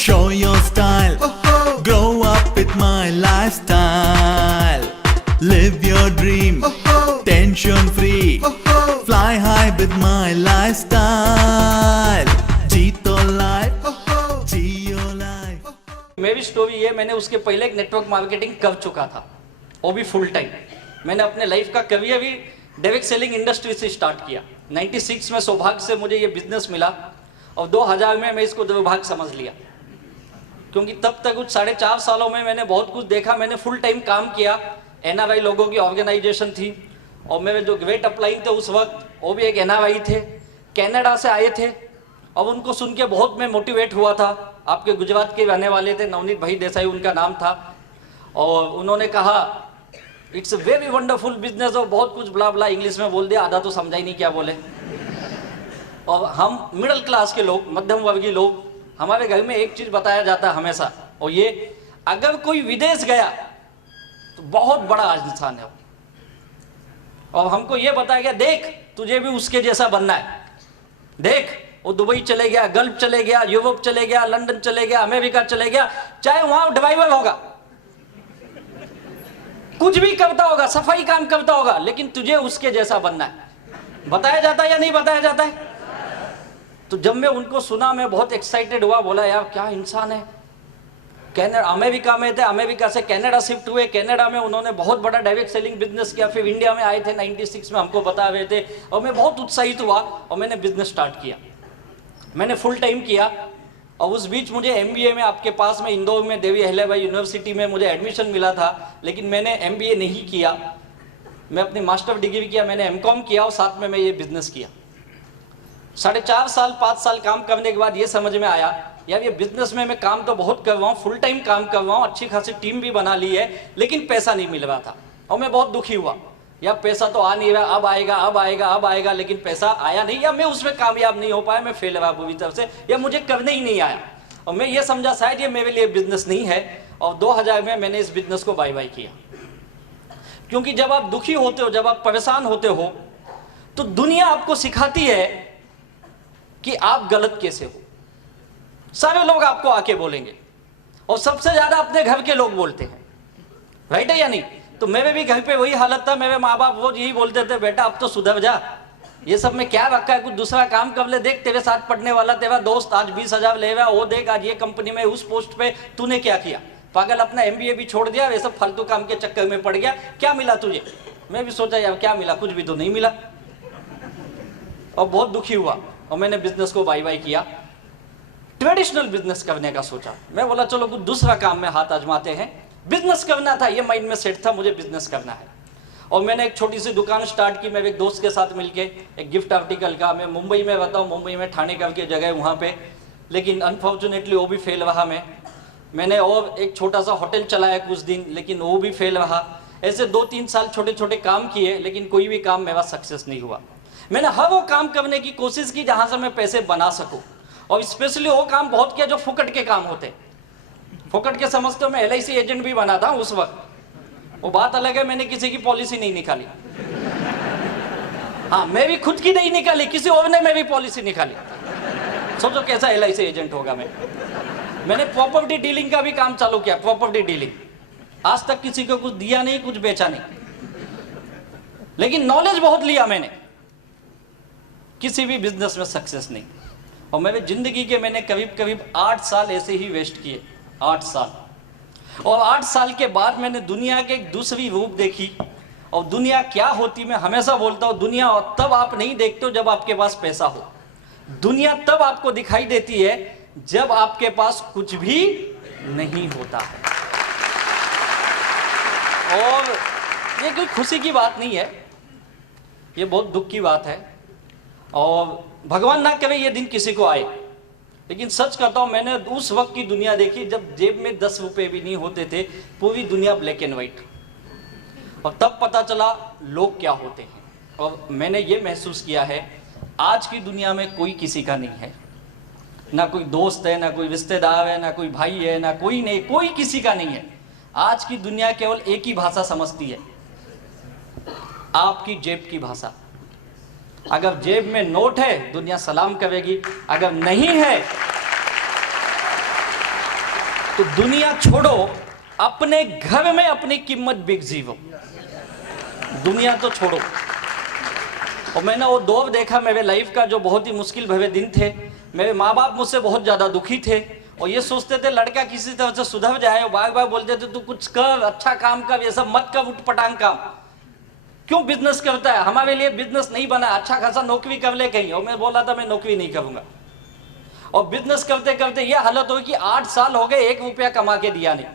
Show your style. Grow up with my lifestyle. Live your dream. Tension free. Fly high with my lifestyle. जीतो life. जियो life. मेरी story ये, मैंने उसके पहले एक नेटवर्क मार्केटिंग कर चुका था, वो भी फुल टाइम। मैंने अपने लाइफ का करियर भी डायरेक्ट सेलिंग इंडस्ट्री से स्टार्ट किया। 96 में सौभाग्य से मुझे ये बिजनेस मिला और 2000 में मैं इसको दुर्भाग्य समझ लिया, क्योंकि तब तक कुछ 4.5 सालों में मैंने बहुत कुछ देखा। मैंने फुल टाइम काम किया, NRI लोगों की ऑर्गेनाइजेशन थी और मेरे जो ग्रेट अपलाइन थे उस वक्त वो भी एक NRI थे, कनाडा से आए थे और उनको सुन के बहुत मैं मोटिवेट हुआ था। आपके गुजरात के रहने वाले थे, नवनीत भाई देसाई उनका नाम था, और उन्होंने कहा it's a very wonderful business, और बहुत कुछ ब्ला ब्ला इंग्लिश में बोल दिया, आधा तो समझा ही नहीं क्या बोले। और हम मिडिल क्लास के लोग, मध्यम वर्गीय लोग, हमारे घर में एक चीज बताया जाता है हमेशा, और ये अगर कोई विदेश गया तो बहुत बड़ा इंसान है, और हमको ये बताया गया देख तुझे भी उसके जैसा बनना है। देख वो दुबई चले गया, गल्फ चले गया, यूरोप चले गया, लंदन चले गया, अमेरिका चले गया, चाहे वहां ड्राइवर होगा, कुछ भी करता होगा, सफाई काम करता होगा, लेकिन तुझे उसके जैसा बनना है। बताया जाता है या नहीं बताया जाता है? तो जब मैं उनको सुना मैं बहुत एक्साइटेड हुआ, बोला यार क्या इंसान है। कनाडा, अमेरिका में थे, अमेरिका से कनाडा शिफ्ट हुए, कनाडा में उन्होंने बहुत बड़ा डायरेक्ट सेलिंग बिजनेस किया, फिर इंडिया में आए थे 96 में, हमको बता रहे थे, और मैं बहुत उत्साहित हुआ और मैंने बिजनेस स्टार्ट किया। मैंने फुल टाइम किया, और उस बीच मुझे MBA में आपके पास में इंदौर में देवी अहिल्याबाई यूनिवर्सिटी में मुझे एडमिशन मिला था, लेकिन मैंने MBA नहीं किया। मैं अपनी मास्टर डिग्री किया, मैंने MCOM किया और साथ में मैं ये बिजनेस किया। 4.5 साल 5 साल काम करने के बाद ये समझ में आया यार ये बिजनेस में मैं काम तो बहुत कर रहा हूँ, फुल टाइम काम कर रहा हूँ, अच्छी खासी टीम भी बना ली है, लेकिन पैसा नहीं मिल रहा था और मैं बहुत दुखी हुआ। या पैसा तो आ नहीं रहा, अब आएगा अब आएगा अब आएगा, लेकिन पैसा आया नहीं, या मैं उसमें कामयाब नहीं हो पाया, मैं फेल रहा पूरी तरफ से, या मुझे करने ही नहीं आया। और मैं ये समझा शायद ये मेरे लिए बिजनेस नहीं है, और 2000 में मैंने इस बिजनेस को बाय बाय किया। क्योंकि जब आप दुखी होते हो, जब आप परेशान होते हो, तो दुनिया आपको सिखाती है कि आप गलत कैसे हो। सारे लोग आपको आके बोलेंगे, और सबसे ज्यादा अपने घर के लोग बोलते हैं, राइट है या नहीं? तो मेरे भी घर पे वही हालत था, मेरे माँ बाप रोज यही बोलते थे बेटा अब तो सुधर जा, ये सब में क्या रखा है, कुछ दूसरा काम कर ले, देख तेरे साथ पढ़ने वाला तेरा दोस्त आज 20,000 ले रहा, वो देख आज ये कंपनी में उस पोस्ट पे, तूने क्या किया, पागल अपना MBA भी छोड़ दिया, ये सब फालतू काम के चक्कर में पड़ गया, क्या मिला तुझे? मैं भी सोचा यार क्या मिला, कुछ भी तो नहीं मिला, और बहुत दुखी हुआ और मैंने बिजनेस को बाय बाय किया। ट्रेडिशनल बिजनेस करने का सोचा, मैं बोला चलो कुछ दूसरा काम में हाथ आजमाते हैं। बिजनेस करना था, ये माइंड में सेट था, मुझे बिजनेस करना है। और मैंने एक छोटी सी दुकान स्टार्ट की, मेरे एक दोस्त के साथ मिलके, एक गिफ्ट आर्टिकल का। मैं मुंबई में रहता हूँ, मुंबई में ठाणे करके जगह वहाँ पे, लेकिन अनफॉर्चुनेटली वो भी फेल रहा। मैंने और एक छोटा सा होटल चलाया कुछ दिन, लेकिन वो भी फेल रहा। ऐसे 2-3 साल छोटे छोटे काम किए, लेकिन कोई भी काम मेरा सक्सेस नहीं हुआ। मैंने हर वो काम करने की कोशिश की जहाँ से मैं पैसे बना सकूँ, और स्पेशली वो काम बहुत किया जो फुकट के काम होते। फुकट के समझते हो, मैं LIC एजेंट भी बना था उस वक्त, वो बात अलग है, मैंने किसी की पॉलिसी नहीं निकाली। हाँ, मैं भी खुद की नहीं निकाली, किसी और ने मेरी पॉलिसी निकाली। सोचो कैसा LIC एजेंट होगा मैं। मैंने प्रॉपर्टी डीलिंग का भी काम चालू किया, प्रॉपर्टी डीलिंग। आज तक किसी को कुछ दिया नहीं, कुछ बेचा नहीं, लेकिन नॉलेज बहुत लिया मैंने। किसी भी बिजनेस में सक्सेस नहीं, और मेरे जिंदगी के मैंने करीब 8 साल ऐसे ही वेस्ट किए, 8 साल। और 8 साल के बाद मैंने दुनिया के एक दूसरी रूप देखी, और दुनिया क्या होती, मैं हमेशा बोलता हूँ दुनिया तब आप नहीं देखते हो जब आपके पास पैसा हो, दुनिया तब आपको दिखाई देती है जब आपके पास कुछ भी नहीं होता है। और ये कोई खुशी की बात नहीं है, ये बहुत दुख की बात है, और भगवान ना करे ये दिन किसी को आए। लेकिन सच कहता हूं, मैंने उस वक्त की दुनिया देखी जब जेब में 10 रुपए भी नहीं होते थे, पूरी दुनिया ब्लैक एंड व्हाइट, और तब पता चला लोग क्या होते हैं। और मैंने ये महसूस किया है आज की दुनिया में कोई किसी का नहीं है, ना कोई दोस्त है, ना कोई रिश्तेदार है, ना कोई भाई है, ना कोई नहीं, कोई किसी का नहीं है। आज की दुनिया केवल एक ही भाषा समझती है, आपकी जेब की भाषा। अगर जेब में नोट है दुनिया सलाम करेगी, अगर नहीं है तो दुनिया छोड़ो, अपने घर में अपनी कीमत बिक जीवो, दुनिया तो छोड़ो। और मैंने वो दौर देखा मेरे लाइफ का जो बहुत ही मुश्किल भरे दिन थे। मेरे माँ बाप मुझसे बहुत ज़्यादा दुखी थे और ये सोचते थे लड़का किसी तरह से सुधर जाए, और बार बार बोलते थे तू कुछ कर, अच्छा काम कर, ये सब मत कर, उठपटांग काम क्यों बिजनेस करता है, हमारे लिए बिजनेस नहीं बना, अच्छा खासा नौकरी कर ले कहीं। और मैं बोला था मैं नौकरी नहीं करूंगा। और बिजनेस करते करते ये हालत हुई कि 8 साल हो गए 1 रुपया कमा के दिया नहीं।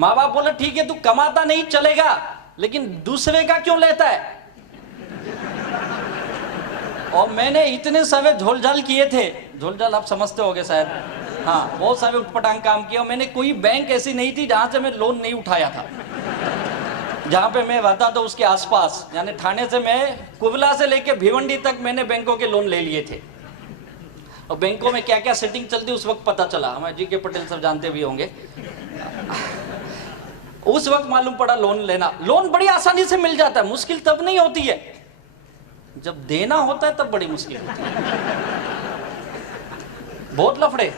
माँ बाप बोले ठीक है तू कमाता नहीं चलेगा, लेकिन दूसरे का क्यों लेता है। और मैंने इतने सारे झोलझाल किए थे, झोलझाल आप समझते होगे शायद, हाँ, बहुत सारे उठपटांग काम किए। और मैंने कोई बैंक ऐसी नहीं थी जहां से मैं लोन नहीं उठाया था। जहां पे मैं रहता था उसके आसपास, यानी ठाणे से मैं कुबला से लेके भिवंडी तक मैंने बैंकों के लोन ले लिए थे। और बैंकों में क्या क्या सेटिंग चलती उस वक्त पता चला, हमारे जी के पटेल सब जानते भी होंगे। उस वक्त मालूम पड़ा लोन लेना, लोन बड़ी आसानी से मिल जाता है, मुश्किल तब नहीं होती है, जब देना होता है तब बड़ी मुश्किल होती है, बहुत लफड़े।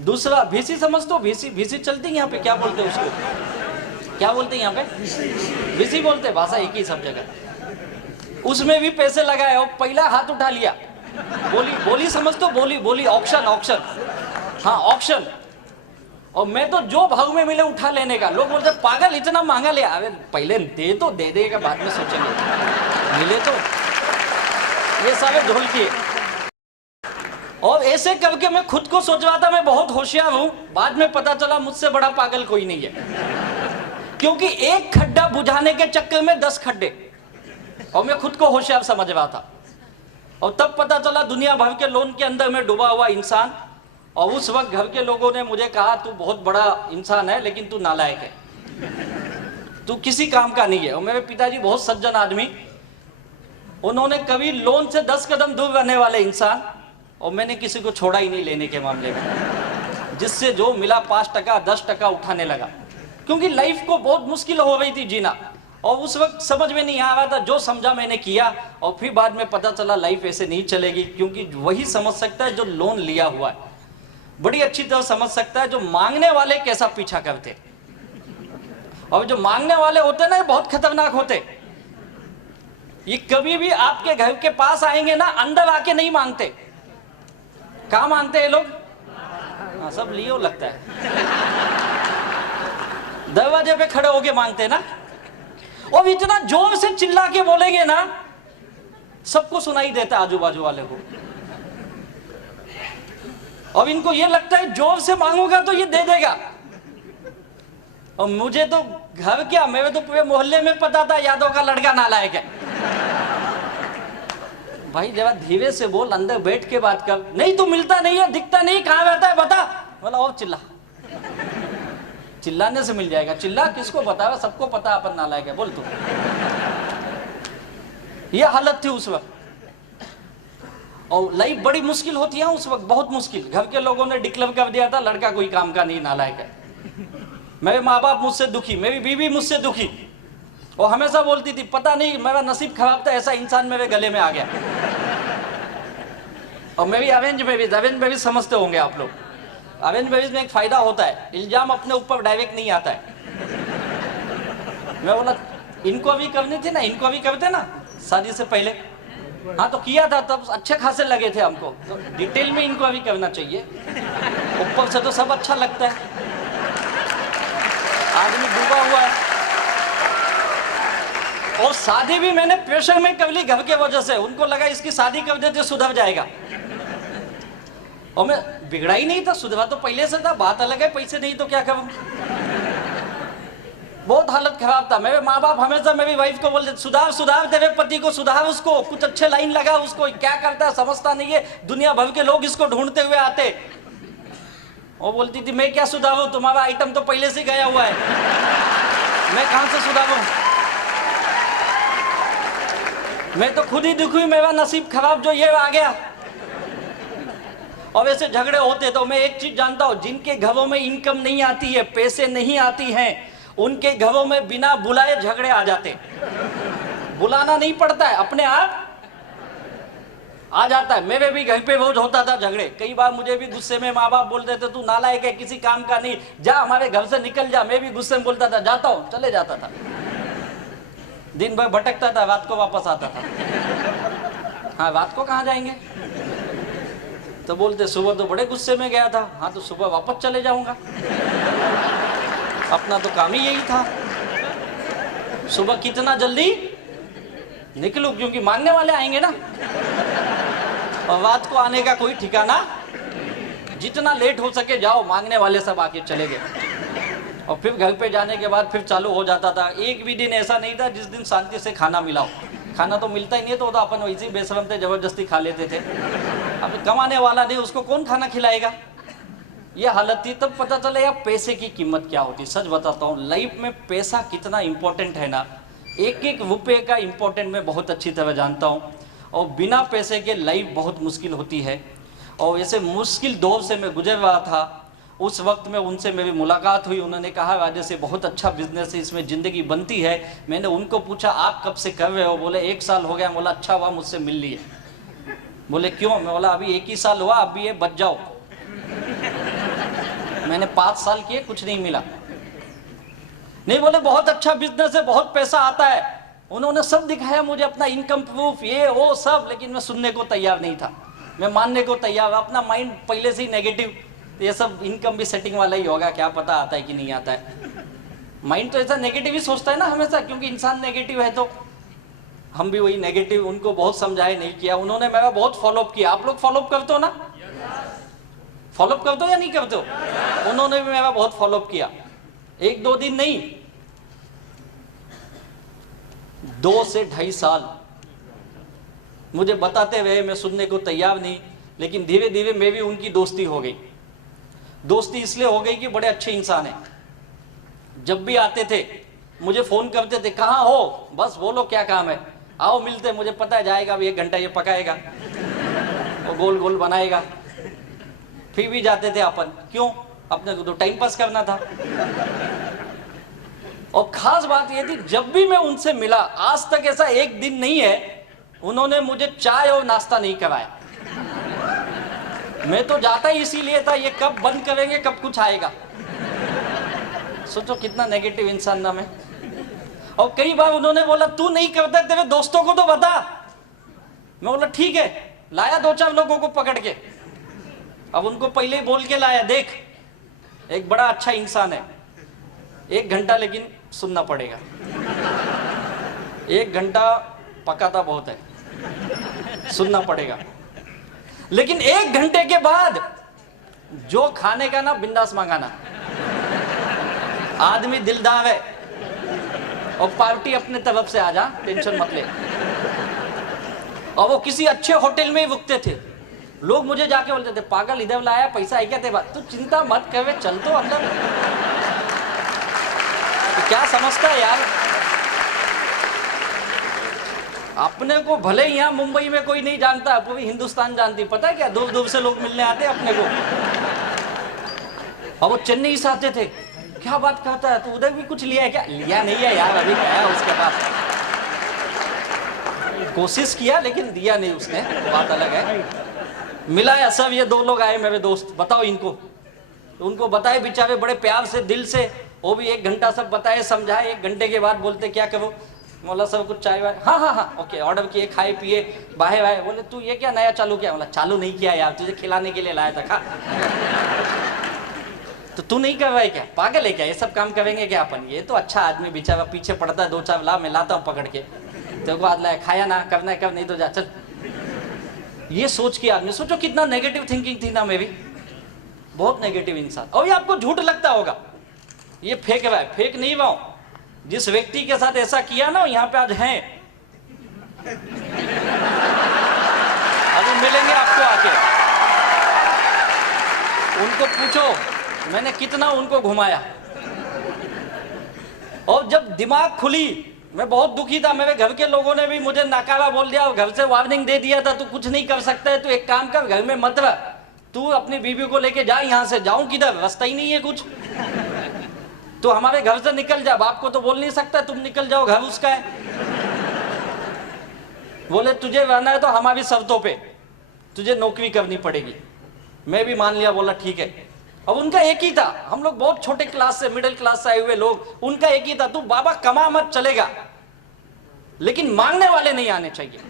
दूसरा भीसी समझ तो, भीसी चलती है यहाँ पे, क्या बोलते हैं उसको, क्या बोलते हैं यहाँ पे, भीसी बोलते, भाषा एक ही सब जगह। उसमें भी पैसे लगाए और पहला हाथ उठा लिया, बोली समझ तो, बोली ऑक्शन, हाँ ऑक्शन। और मैं तो जो भाव में मिले उठा लेने का। लोग बोलते पागल इतना महंगा ले, अरे पहले दे तो दे देगा, बाद में सोचेंगे, मिले तो। ये सारे ढोल किए। और ऐसे करके मैं खुद को सोच रहा था मैं बहुत होशियार हूं, बाद में पता चला मुझसे बड़ा पागल कोई नहीं है। क्योंकि एक खड्डा बुझाने के चक्कर में 10 खड्डे, और मैं खुद को होशियार समझ रहा था। और तब पता चला दुनिया भर के लोन के अंदर में डूबा हुआ इंसान। और उस वक्त घर के लोगों ने मुझे कहा तू बहुत बड़ा इंसान है लेकिन तू नालायक है, तू किसी काम का नहीं है। और मेरे पिताजी बहुत सज्जन आदमी, उन्होंने कभी लोन से 10 कदम दूर रहने वाले इंसान, और मैंने किसी को छोड़ा ही नहीं लेने के मामले में। जिससे जो मिला 5% 10% उठाने लगा, क्योंकि लाइफ को बहुत मुश्किल हो गई थी जीना। और उस वक्त समझ में नहीं आ रहा था, जो समझा मैंने किया। और फिर बाद में पता चला लाइफ ऐसे नहीं चलेगी, क्योंकि वही समझ सकता है जो लोन लिया हुआ है, बड़ी अच्छी तरह समझ सकता है जो मांगने वाले कैसा पीछा करते। और जो मांगने वाले होते ना, बहुत खतरनाक होते। ये कभी भी आपके घर के पास आएंगे ना, अंदर आके नहीं मांगते। कहाँ मांगते हैं लोग? हाँ, सब लियो लगता है, दरवाजे पे खड़े होके मांगते ना। और इतना जोर से चिल्ला के बोलेंगे ना, सबको सुनाई देता है आजू बाजू वाले को। और इनको ये लगता है जोर से मांगूंगा तो ये दे देगा। और मुझे तो घर क्या, मेरे तो पूरे मोहल्ले में पता था यादव का लड़का नालायक है। भाई जरा धीरे से बोल, अंदर बैठ के बात कर। नहीं तू मिलता नहीं है, दिखता नहीं, कहाँ रहता है बता। बोला और चिल्ला, चिल्लाने से मिल जाएगा। चिल्ला किसको बताया, सबको पता अपन नालायक है, बोल तू। ये हालत थी उस वक्त। और लाइफ बड़ी मुश्किल होती है उस वक्त, बहुत मुश्किल। घर के लोगों ने डिक्लेयर कर दिया था लड़का कोई काम का नहीं, नालायक है। मेरे माँ बाप मुझसे दुखी, मेरी बीवी मुझसे दुखी। और हमेशा बोलती थी पता नहीं मेरा नसीब खराब था, ऐसा इंसान मेरे गले में आ गया। और मेरी अरेंज मैरिज समझते होंगे आप लोग। अरेंज मैरिज में एक फायदा होता है, इल्जाम अपने ऊपर डायरेक्ट नहीं आता है। मैं बोला इनको भी करनी थी ना, इनको भी करते ना शादी से पहले। हाँ तो किया था, तब अच्छे खासे लगे थे हमको, तो डिटेल में इनको भी करना चाहिए। ऊपर से तो सब अच्छा लगता है, आदमी डूबा हुआ है। और शादी भी मैंने प्रेशर में कर ली घर के वजह से। उनको लगा इसकी शादी कर देते सुधर जाएगा। और मैं बिगड़ा ही नहीं था, सुधरा तो पहले से था, बात अलग है, पैसे नहीं तो क्या करूं। बहुत हालत खराब था। मेरे माँ बाप हमेशा मेरी वाइफ को बोलते सुधार सुधार तेरे पति को, सुधार उसको, कुछ अच्छे लाइन लगा उसको, क्या करता है समझता नहीं है, दुनिया भर के लोग इसको ढूंढते हुए आते। वो बोलती थी मैं क्या सुधारूं, तुम्हारा आइटम तो पहले से गया हुआ है, मैं कहां से सुधारूं। मैं तो खुद ही दुखी, मेरा नसीब खराब जो ये आ गया। और ऐसे झगड़े होते। तो मैं एक चीज जानता हूं, जिनके घरों में इनकम नहीं आती है, पैसे नहीं आती हैं, उनके घरों में बिना बुलाए झगड़े आ जाते। बुलाना नहीं पड़ता है, अपने आप आ जाता है। मेरे भी घर पे रोज होता था झगड़े, कई बार मुझे भी गुस्से में माँ बाप बोलते थे तू नालायक है, किसी काम का नहीं, जा हमारे घर से निकल जा। मैं भी गुस्से में बोलता था जाता हूँ, चले जाता था, दिन भर भटकता था, रात को वापस आता था। हाँ, रात को कहाँ जाएंगे? तो बोलते सुबह तो बड़े गुस्से में गया था। हाँ, तो सुबह वापस चले जाऊंगा, अपना तो काम ही यही था। सुबह कितना जल्दी निकलूं, क्योंकि मांगने वाले आएंगे ना, और रात को आने का कोई ठिकाना। जितना लेट हो सके जाओ, मांगने वाले सब आके चले गए। और फिर घर पे जाने के बाद फिर चालू हो जाता था। एक भी दिन ऐसा नहीं था जिस दिन शांति से खाना मिला हो। खाना तो मिलता ही नहीं, तो अपन वैसे ही बेशरम थे, जबरदस्ती खा लेते थे। अब कमाने वाला नहीं, उसको कौन खाना खिलाएगा? ये हालत थी। तब पता चला यार पैसे की कीमत क्या होती। सच बताता हूँ, लाइफ में पैसा कितना इंपॉर्टेंट है ना, एक एक रुपये का इंपॉर्टेंट मैं बहुत अच्छी तरह जानता हूँ। और बिना पैसे के लाइफ बहुत मुश्किल होती है। और ऐसे मुश्किल दौर से मैं गुजर रहा था, उस वक्त में उनसे मेरी मुलाकात हुई। उन्होंने कहा राजेश से बहुत अच्छा बिजनेस है, इसमें ज़िंदगी बनती है। मैंने उनको पूछा आप कब से कर रहे हो? बोले 1 साल हो गया। बोला अच्छा हुआ मुझसे मिल लिए। बोले क्यों? मैं बोला अभी 1 ही साल हुआ, अभी ये बच जाओ। मैंने 5 साल किए, कुछ नहीं मिला। नहीं, बोले बहुत अच्छा बिजनेस है, बहुत पैसा आता है। उन्होंने सब दिखाया मुझे, अपना इनकम प्रूफ, ये वो सब, लेकिन मैं सुनने को तैयार नहीं था, मैं मानने को तैयार। अपना माइंड पहले से ही नेगेटिव, ये सब इनकम भी सेटिंग वाला ही होगा, क्या पता आता है कि नहीं आता है। माइंड तो ऐसा नेगेटिव ही सोचता है ना हमेशा, क्योंकि इंसान नेगेटिव है। तो हम भी वही नेगेटिव, उनको बहुत समझाए, नहीं किया। उन्होंने मेरा बहुत फॉलोअप किया। आप लोग फॉलोअप करते हो ना? फॉलोअप करते हो या नहीं करते हो? उन्होंने भी मेरा बहुत फॉलोअप किया। 1-2 दिन नहीं, 2 से 2.5 साल मुझे बताते रहे, मैं सुनने को तैयार नहीं। लेकिन धीरे धीरे मेरी उनकी दोस्ती हो गई। दोस्ती इसलिए हो गई कि बड़े अच्छे इंसान हैं। जब भी आते थे मुझे फ़ोन करते थे, कहाँ हो? बस बोलो क्या काम है, आओ मिलते। मुझे पता है जाएगा अभी 1 घंटा ये पकाएगा और गोल गोल बनाएगा। फिर भी जाते थे अपन, क्यों? अपने को तो टाइम पास करना था। और खास बात ये थी, जब भी मैं उनसे मिला, आज तक ऐसा एक दिन नहीं है उन्होंने मुझे चाय और नाश्ता नहीं कराया। मैं तो जाता ही इसीलिए था, ये कब बंद करेंगे, कब कुछ आएगा। सोचो कितना नेगेटिव इंसान ना मैं। और कई बार उन्होंने बोला तू नहीं करता, तेरे दोस्तों को तो बता। मैं बोला ठीक है, लाया 2-4 लोगों को पकड़ के। अब उनको पहले ही बोल के लाया, देख एक बड़ा अच्छा इंसान है, 1 घंटा लेकिन सुनना पड़ेगा। 1 घंटा पकाता बहुत है, सुनना पड़ेगा। लेकिन 1 घंटे के बाद जो खाने का ना, बिंदास मंगाना। आदमी दिलदार है, और पार्टी अपने तरफ से आ जा, टेंशन मत ले। और वो किसी अच्छे होटल में ही रुकते थे। लोग मुझे जाके बोलते थे पागल इधर लाया, पैसा है क्या तेरे पास? तू चिंता मत कर, चल तो अंदर। तो क्या समझता है यार? अपने को भले ही यहाँ मुंबई में कोई नहीं जानता, पूरी हिंदुस्तान जानती। पता है क्या, दूर दूर से लोग मिलने आते अपने को। और वो चेन्नई से आते थे, क्या बात करता है तू, उधर भी कुछ लिया है क्या? लिया नहीं है यार, अभी गया उसके पास। कोशिश किया लेकिन दिया नहीं उसने, बात अलग है। मिला है सब, ये 2 लोग आए मेरे दोस्त, बताओ इनको। उनको बताए बेचारे बड़े प्यार से, दिल से। वो भी 1 घंटा सब बताए, समझाए। 1 घंटे के बाद बोलते क्या करो? बोला सब कुछ चाय वाय, हाँ हाँ हाँ ओके, ऑर्डर किए, खाए पिए, बाहे बाहे। बोले तू ये क्या नया चालू किया? बोला चालू नहीं किया यार, तुझे खिलाने के लिए लाया था, खा। तो तू नहीं कर रहा है क्या? पागल है क्या? ये सब काम करेंगे क्या अपन? ये तो अच्छा आदमी बेचारा पीछे पड़ता है, 2-4 ला, मैं लाता हूँ पकड़ के। तेरे को आज लाया, खाया ना, करना है कर, नहीं तो जा चल। ये सोच के आदमी, सोचो कितना नेगेटिव थिंकिंग थी ना मेरी, बहुत नेगेटिव इंसान। और ये आपको झूठ लगता होगा, ये फेक रहा है, फेक नहीं रहा हूं। जिस व्यक्ति के साथ ऐसा किया ना, यहाँ पे आज हैं, अभी मिलेंगे आपको आके। उनको पूछो मैंने कितना उनको घुमाया। और जब दिमाग खुली, मैं बहुत दुखी था। मेरे घर के लोगों ने भी मुझे नाकारा बोल दिया, घर से वार्निंग दे दिया था, तू कुछ नहीं कर सकता है, तू एक काम कर, घर में मत रह, तू अपनी बीवी को लेके जा यहाँ से। जाऊं किधर, रास्ता ही नहीं है कुछ। तो हमारे घर से निकल जा, बाप को तो बोल नहीं सकता तुम निकल जाओ, घर उसका है। बोले तुझे रहना है तो हमारी शर्तों पे। तुझे नौकरी करनी पड़ेगी। मैं भी मान लिया, बोला ठीक है। अब उनका एक ही था, हम लोग बहुत छोटे क्लास से, मिडिल क्लास से आए हुए लोग, उनका एक ही था, तू बाबा कमा मत चलेगा, लेकिन मांगने वाले नहीं आने चाहिए।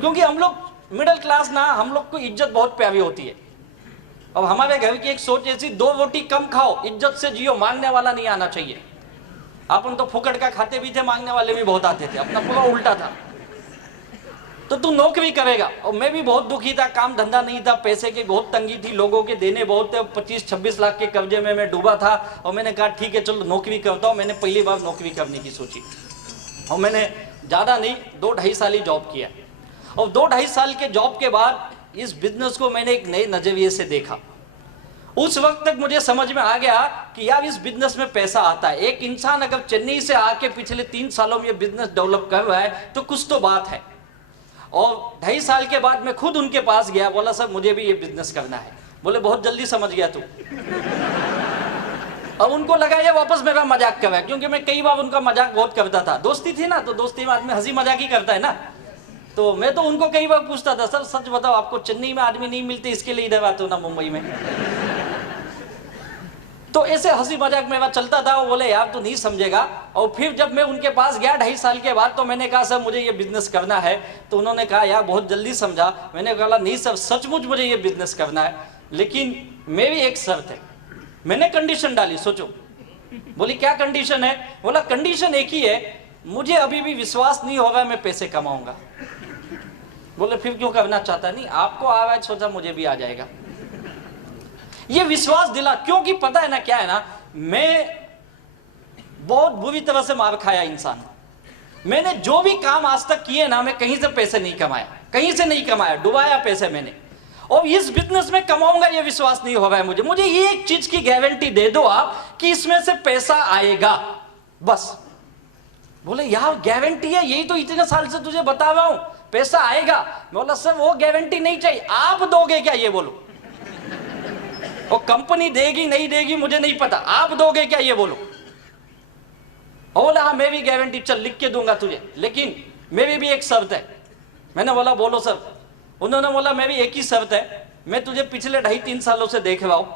क्योंकि हम लोग मिडिल क्लास ना, हम लोग को इज्जत बहुत प्यारी होती है। अब हमारे घर की एक सोच ऐसी, 2 रोटी कम खाओ, इज्जत से जियो, मांगने वाला नहीं आना चाहिए। अपन तो फुकट का खाते भी थे, मांगने वाले भी बहुत आते थे, अपना पूरा उल्टा था। तो तू नौकरी करेगा। और मैं भी बहुत दुखी था, काम धंधा नहीं था, पैसे की बहुत तंगी थी, लोगों के देने बहुत थे, 25-26 लाख के कर्जे में मैं डूबा था। और मैंने कहा ठीक है चलो नौकरी करता हूँ। मैंने पहली बार नौकरी करने की सोची, और मैंने ज़्यादा नहीं 2-2.5 साल ही जॉब किया। और 2-2.5 साल के जॉब के बाद इस बिजनेस को मैंने एक नए नजरिए से देखा। उस वक्त तक मुझे समझ में आ गया कि यार इस बिजनेस में पैसा आता है। एक इंसान अगर चेन्नई से आके पिछले 3 सालों में ये बिजनेस डेवलप कर रहा है तो कुछ तो बात है। और 2.5 साल के बाद मैं खुद उनके पास गया, बोला सर मुझे भी ये बिजनेस करना है। बोले बहुत जल्दी समझ गया तू। अब उनको लगा ये वापस मेरा मजाक कर रहा है, क्योंकि मैं कई बार उनका मजाक बहुत करता था। दोस्ती थी ना, तो दोस्ती में आदमी हंसी मजाक ही करता है ना। तो मैं तो उनको कई बार पूछता था, सर सच बताओ आपको चेन्नई में आदमी नहीं मिलते, इसके लिए इधर आते हो ना मुंबई में। तो ऐसे हंसी मजाक मेरा चलता था। वो बोले यार तू नहीं समझेगा। और फिर जब मैं उनके पास गया 2.5 साल के बाद, तो मैंने कहा सर मुझे ये बिजनेस करना है। तो उन्होंने कहा यार बहुत जल्दी समझा। मैंने कहा नहीं सर सचमुच मुझे ये बिजनेस करना है, लेकिन मेरी एक शर्त है। मैंने कंडीशन डाली, सोचो। बोली क्या कंडीशन है? बोला कंडीशन एक ही है, मुझे अभी भी विश्वास नहीं होगा मैं पैसे कमाऊंगा। बोले फिर क्यों करना चाहता? नहीं आपको आ रहा है, सोचा मुझे भी आ जाएगा। ये विश्वास दिला, क्योंकि पता है ना क्या है ना, मैं बहुत बुरी तरह से मार खाया इंसान। मैंने जो भी काम आज तक किए ना, मैं कहीं से पैसे नहीं कमाया, कहीं से नहीं कमाया, डुबाया पैसे मैंने। और इस बिजनेस में कमाऊंगा ये विश्वास नहीं हो रहा है मुझे। मुझे ये एक चीज की गारंटी दे दो आप कि इसमें से पैसा आएगा, बस। बोले यार गारंटी है, यही तो इतने साल से तुझे बता रहा हूं पैसा आएगा। बोला सर वो गारंटी नहीं चाहिए, आप दोगे क्या ये बोलो। और कंपनी देगी नहीं देगी मुझे नहीं पता, आप दोगे क्या ये बोलो। और बोला हाँ मैं भी गारंटी चल लिख के दूंगा तुझे, लेकिन मेरी भी एक शर्त है। मैंने बोला बोलो सर। उन्होंने बोला मेरी एक ही शर्त है, मैं तुझे पिछले 2.5-3 सालों से देख रहा हूं,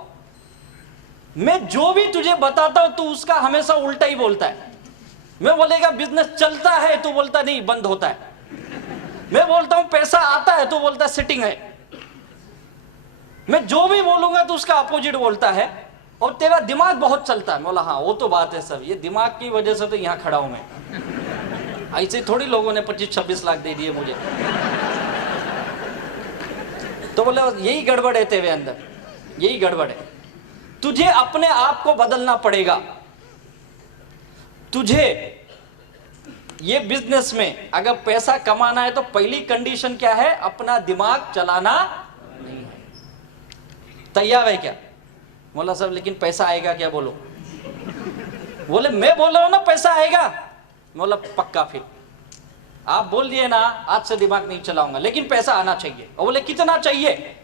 मैं जो भी तुझे बताता हूं तू उसका हमेशा उल्टा ही बोलता है। मैं बोलेगा बिजनेस चलता है, तू बोलता नहीं बंद होता है। मैं बोलता हूं पैसा आता है, तू बोलता सेटिंग है। मैं जो भी बोलूंगा तो उसका अपोजिट बोलता है। और तेरा दिमाग बहुत चलता है। बोला हाँ वो तो बात है सर, ये दिमाग की वजह से तो यहाँ खड़ा हूं मैं। ऐसे थोड़ी लोगों ने 25-26 लाख दे दिए मुझे। तो बोले यही गड़बड़ है तेरे अंदर, यही गड़बड़ है। तुझे अपने आप को बदलना पड़ेगा। तुझे ये बिजनेस में अगर पैसा कमाना है तो पहली कंडीशन क्या है? अपना दिमाग चलाना नहीं है। तैयार है क्या? बोला सब लेकिन पैसा आएगा क्या? बोलो। बोले मैं बोल रहा हूं ना पैसा आएगा। बोला पक्का। फिर आप बोल दिए ना आज से दिमाग नहीं चलाऊंगा, लेकिन पैसा आना चाहिए। और बोले कितना चाहिए?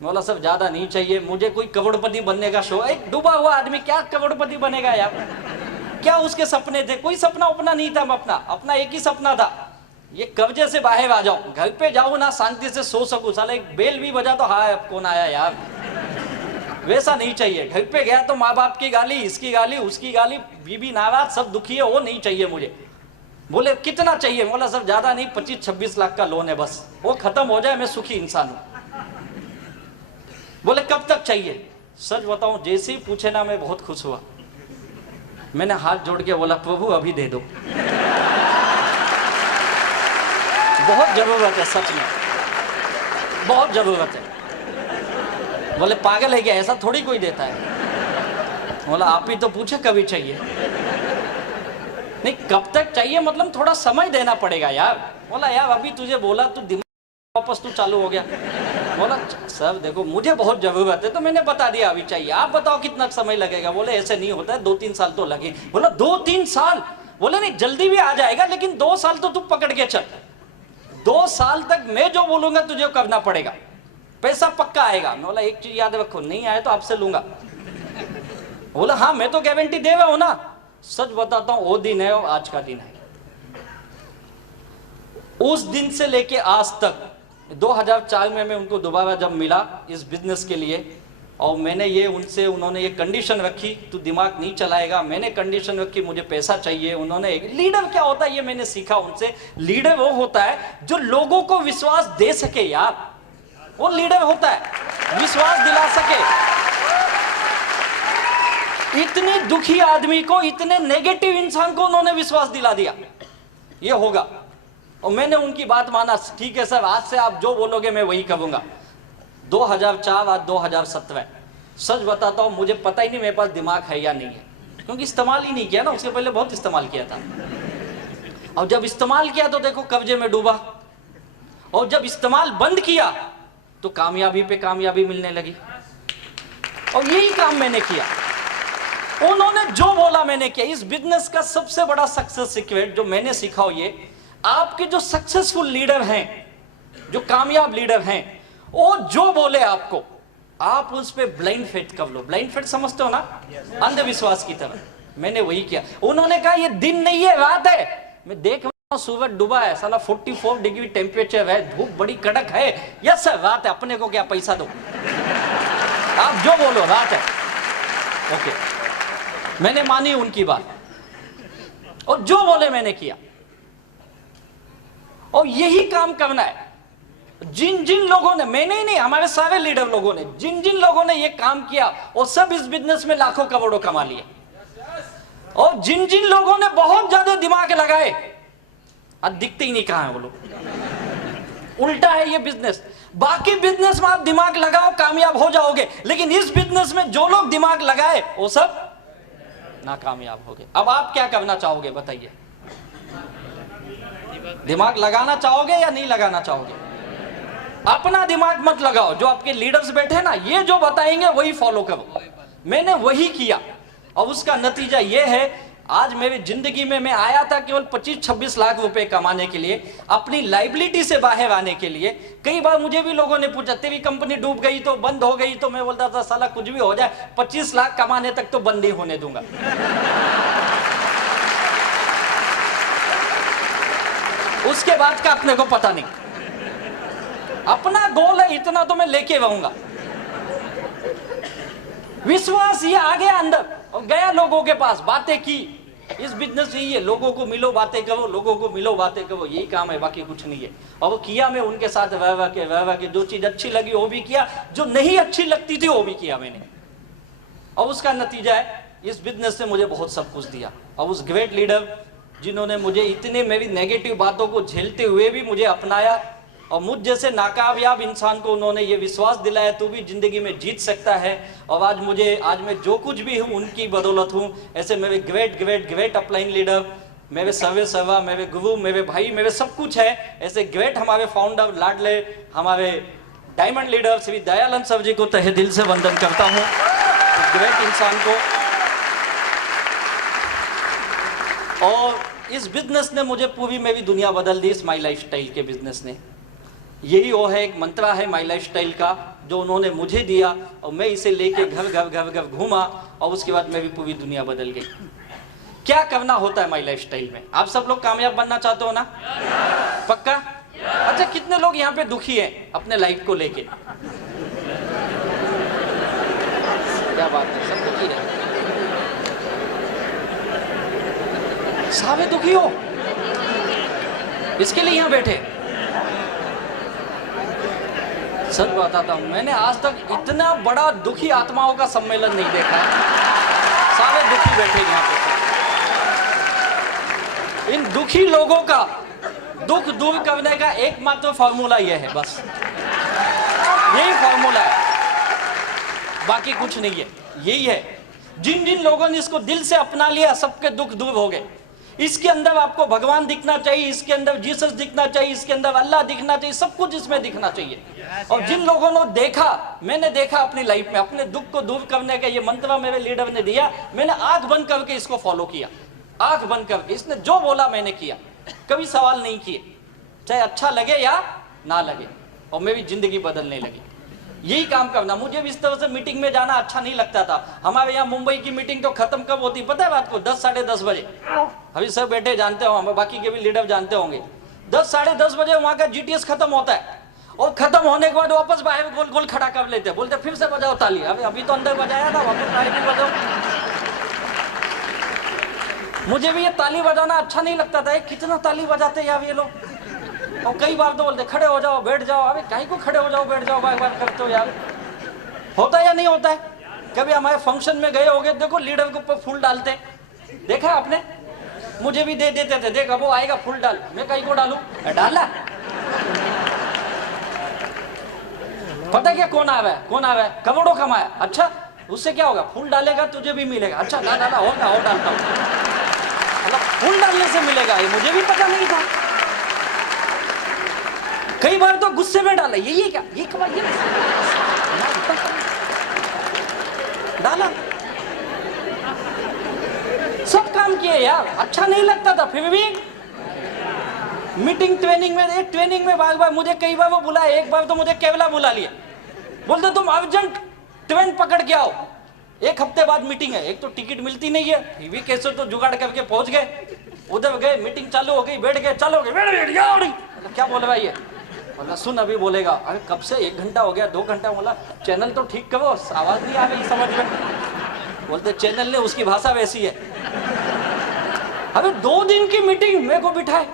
बोला सब ज्यादा नहीं चाहिए, मुझे कोई करोड़पति बनने का शौक। एक डूबा हुआ आदमी क्या करोड़पति बनेगा यार? क्या उसके सपने थे? कोई सपना उपना नहीं था। अपना एक ही सपना था, ये कर्जे से बाहर आ जाऊं, घर पे जाऊं ना शांति से सो सकूं। साला एक बेल भी बजा तो हाँ कौन आया यार, वैसा नहीं चाहिए। घर पे गया तो माँ बाप की गाली, इसकी गाली, उसकी गाली, बीबी नाराज, सब दुखी है, वो नहीं चाहिए मुझे। बोले कितना चाहिए? बोला सब ज्यादा नहीं, 25-26 लाख का लोन है बस, वो खत्म हो जाए मैं सुखी इंसान हूं। बोले कब तक चाहिए? सच बताऊं जैसे ही पूछे ना मैं बहुत खुश हुआ। मैंने हाथ जोड़ के बोला प्रभु अभी दे दो, बहुत जरूरत है, सच में बहुत जरूरत है। बोले पागल है क्या, ऐसा थोड़ी कोई देता है। बोला आप ही तो पूछे कभी चाहिए। नहीं कब तक चाहिए मतलब थोड़ा समय देना पड़ेगा यार। बोला यार अभी तुझे बोला तू दिमाग वापस तू चालू हो गया। बोला सर देखो मुझे बहुत जरूरत है तो मैंने बता दिया अभी चाहिए, आप बताओ कितना समय लगेगा। बोले ऐसे नहीं होता है, 2-3 साल तो लगे। बोला 2-3 साल? बोले नहीं जल्दी भी आ जाएगा, लेकिन 2 साल तो तू पकड़ के चल। 2 साल तक मैं जो बोलूंगा तुझे करना पड़ेगा, पैसा पक्का आएगा। बोला एक चीज याद रखो, नहीं आए तो आपसे लूंगा। बोला हाँ मैं तो गारंटी दे रहा हूं ना। सच बताता हूं वो दिन है और आज का दिन है। उस दिन से लेके आज तक 2004 में मैं उनको दोबारा जब मिला इस बिजनेस के लिए, और मैंने ये उन्होंने ये कंडीशन रखी, तू दिमाग नहीं चलाएगा। मैंने कंडीशन रखी, मुझे पैसा चाहिए। उन्होंने, लीडर क्या होता है ये मैंने सीखा उनसे। लीडर वो होता है जो लोगों को विश्वास दे सके यार, वो लीडर होता है, विश्वास दिला सके। इतने दुखी आदमी को, इतने नेगेटिव इंसान को उन्होंने विश्वास दिला दिया ये होगा। और मैंने उनकी बात माना, ठीक है सर, आज से आप जो बोलोगे मैं वही करूंगा। 2004 आज 2017, सच बताता हूं मुझे पता ही नहीं मेरे पास दिमाग है या नहीं है, क्योंकि इस्तेमाल ही नहीं किया ना। उसके पहले बहुत इस्तेमाल किया था, और जब इस्तेमाल किया तो देखो कब्जे में डूबा, और जब इस्तेमाल बंद किया तो कामयाबी पे कामयाबी मिलने लगी। और यही काम मैंने किया, उन्होंने जो बोला मैंने किया। इस बिजनेस का सबसे बड़ा सक्सेस सीक्रेट जो मैंने सीखा हो, ये आपके जो सक्सेसफुल लीडर हैं, जो कामयाब लीडर हैं, वो जो बोले आपको, आप उस पे ब्लाइंड फेथ कर लो। ब्लाइंड फेथ समझते हो ना, अंधविश्वास की तरह। मैंने वही किया। उन्होंने कहा ये दिन नहीं है रात है, मैं देख रहा हूं सूरज डूबा है, साला 44 डिग्री टेम्परेचर है, धूप बड़ी कड़क है। यस सर रात है, अपने को क्या पैसा दो, आप जो बोलो रात है। ओके, मैंने मानी उनकी बात, और जो बोले मैंने किया। और यही काम करना है। जिन जिन लोगों ने, मैंने ही नहीं, हमारे सारे लीडर लोगों ने, जिन जिन लोगों ने ये काम किया, वो सब इस बिजनेस में लाखों करोड़ों कमा लिए। और जिन जिन लोगों ने बहुत ज्यादा दिमाग लगाए, आज दिखते ही नहीं कहां है वो लोग। उल्टा है ये बिजनेस। बाकी बिजनेस में आप दिमाग लगाओ कामयाब हो जाओगे, लेकिन इस बिजनेस में जो लोग दिमाग लगाए वो सब नाकामयाब हो गए। अब आप क्या करना चाहोगे बताइए? दिमाग लगाना चाहोगे या नहीं लगाना चाहोगे? अपना दिमाग मत लगाओ, जो आपके लीडर्स बैठे ना, ये जो बताएंगे वही फॉलो करो। मैंने वही किया, और उसका नतीजा ये है, आज मेरी जिंदगी में मैं आया था केवल 25-26 लाख रुपए कमाने के लिए, अपनी लाइबिलिटी से बाहर आने के लिए। कई बार मुझे भी लोगों ने पूछा तेरी कंपनी डूब गई तो, बंद हो गई तो, मैं बोलता था साला कुछ भी हो जाए, 25 लाख कमाने तक तो बंद नहीं होने दूंगा। उसके बाद का अपने को पता नहीं। अपना गोल है इतना तो मैं लेके रहूंगा। विश्वास ये आ गया अंदर, और गया लोगों के पास, बातें की। इस बिजनेस यही है, लोगों को मिलो बातें करो, लोगों को मिलो बातें करो, यही काम है, बाकी कुछ नहीं है। और वो किया मैं उनके साथ, वह के जो चीज अच्छी लगी वो भी किया, जो नहीं अच्छी लगती थी वो भी किया मैंने। और उसका नतीजा है, इस बिजनेस ने मुझे बहुत सब कुछ दिया। और उस ग्रेट लीडर जिन्होंने मुझे इतने मेरी नेगेटिव बातों को झेलते हुए भी मुझे अपनाया, और मुझ जैसे नाकामयाब इंसान को उन्होंने ये विश्वास दिलाया तू भी जिंदगी में जीत सकता है। और आज मैं जो कुछ भी हूँ उनकी बदौलत हूँ। ऐसे मेरे ग्रेट अपलाइन लीडर, मेरे सर्वा, मेरे गुरु, मेरे भाई, मेरे सब कुछ है। ऐसे ग्रेट हमारे फाउंडर लाडले, हमारे diamond leader Shri Dayanand sir ji को तहे दिल से वंदन करता हूँ, ग्रेट इंसान को। और इस बिजनेस ने मुझे पूरी मेरी दुनिया बदल दी, इस माई लाइफस्टाइल के बिजनेस ने। यही वो है, एक मंत्रा है माई लाइफस्टाइल का, जो उन्होंने मुझे दिया, और मैं इसे लेके घर घूमा, और उसके बाद मेरी पूरी दुनिया बदल गई। क्या करना होता है माई लाइफस्टाइल में? आप सब लोग कामयाब बनना चाहते हो ना? पक्का? अच्छा, कितने लोग यहाँ पे दुखी हैं अपने लाइफ को लेके? क्या बात है, सब दुखी है? सारे दुखी हो, इसके लिए यहाँ बैठे? सच बताता हूं, मैंने आज तक इतना बड़ा दुखी आत्माओं का सम्मेलन नहीं देखा। सारे दुखी बैठे यहाँ पे। इन दुखी लोगों का दुख दूर करने का एकमात्र फॉर्मूला यह है, बस यही फॉर्मूला है, बाकी कुछ नहीं है। यही है, जिन जिन लोगों ने इसको दिल से अपना लिया, सबके दुख दूर हो गए। इसके अंदर आपको भगवान दिखना चाहिए, इसके अंदर जीसस दिखना चाहिए, इसके अंदर अल्लाह दिखना चाहिए, सब कुछ इसमें दिखना चाहिए। और जिन लोगों ने देखा, मैंने देखा अपनी लाइफ में, अपने दुख को दूर करने का ये मंत्र मेरे लीडर ने दिया, मैंने आंख बंद करके इसको फॉलो किया, आंख बंद करके। इसने जो बोला मैंने किया, कभी सवाल नहीं किए, चाहे अच्छा लगे या ना लगे, और मेरी जिंदगी बदलने लगी। यही काम करना। मुझे भी इस तरह से मीटिंग में जाना अच्छा नहीं लगता था। हमारे यहाँ मुंबई की मीटिंग तो खत्म कब होती पता है रात को? 10 साढ़े 10 बजे। अभी सब बैठे जानते हो, बाकी के भी लीडर जानते होंगे। 10 साढ़े 10 बजे वहां का जीटीएस खत्म होता है, और खत्म होने के बाद वापस बाहर गोल गोल खड़ा कर लेते, बोलते फिर से बजाओ ताली। अभी तो अंदर बजाया था, वापस ताली भी बजाओ। मुझे भी ये ताली बजाना अच्छा नहीं लगता था, कितना ताली बजाते यार ये लोग। और कई बार तो बोलते खड़े हो जाओ बैठ जाओ। अबे काहे को खड़े हो जाओ बैठ जाओ बार बार करते हो यार, होता है या नहीं होता है? कभी हमारे फंक्शन में गए होगे, देखो लीडर के ऊपर फूल डालते, देखा आपने? मुझे भी दे देते थे, देखा वो आएगा फूल डाल, मैं कहीं को डालू, डाला। पता क्या कौन आ रहा है, कौन आ रहा है? करोड़ों कमाया, अच्छा उससे क्या होगा? फूल डालेगा तुझे भी मिलेगा। अच्छा ना डाला होगा, और डालता हूँ, मतलब फूल डालने से मिलेगा, ये मुझे भी पता नहीं था। कई बार तो गुस्से में डाला, ये क्या, ये कमा, ये डाला, सब काम किए यार, अच्छा नहीं लगता था। फिर भी मीटिंग ट्रेनिंग में, एक ट्रेनिंग में बार बार मुझे कई बार वो बुलाए, एक बार तो मुझे केवला बुला लिया, बोलते तुम अर्जेंट ट्रेन पकड़ के आओ, एक हफ्ते बाद मीटिंग है। एक तो टिकट मिलती नहीं है, फिर भी कैसे तो जुगाड़ करके पहुंच गए, उधर गए, मीटिंग चालू हो गई, बैठ गए, चलो बैठ क्या बोल रहा है? बोला सुन अभी बोलेगा। अरे कब से 1 घंटा हो गया, 2 घंटा, बोला चैनल तो ठीक करो, आवाज नहीं आ रही समझ में। बोलते चैनल ने, उसकी भाषा वैसी है। अरे 2 दिन की मीटिंग मेरे को बिठाए,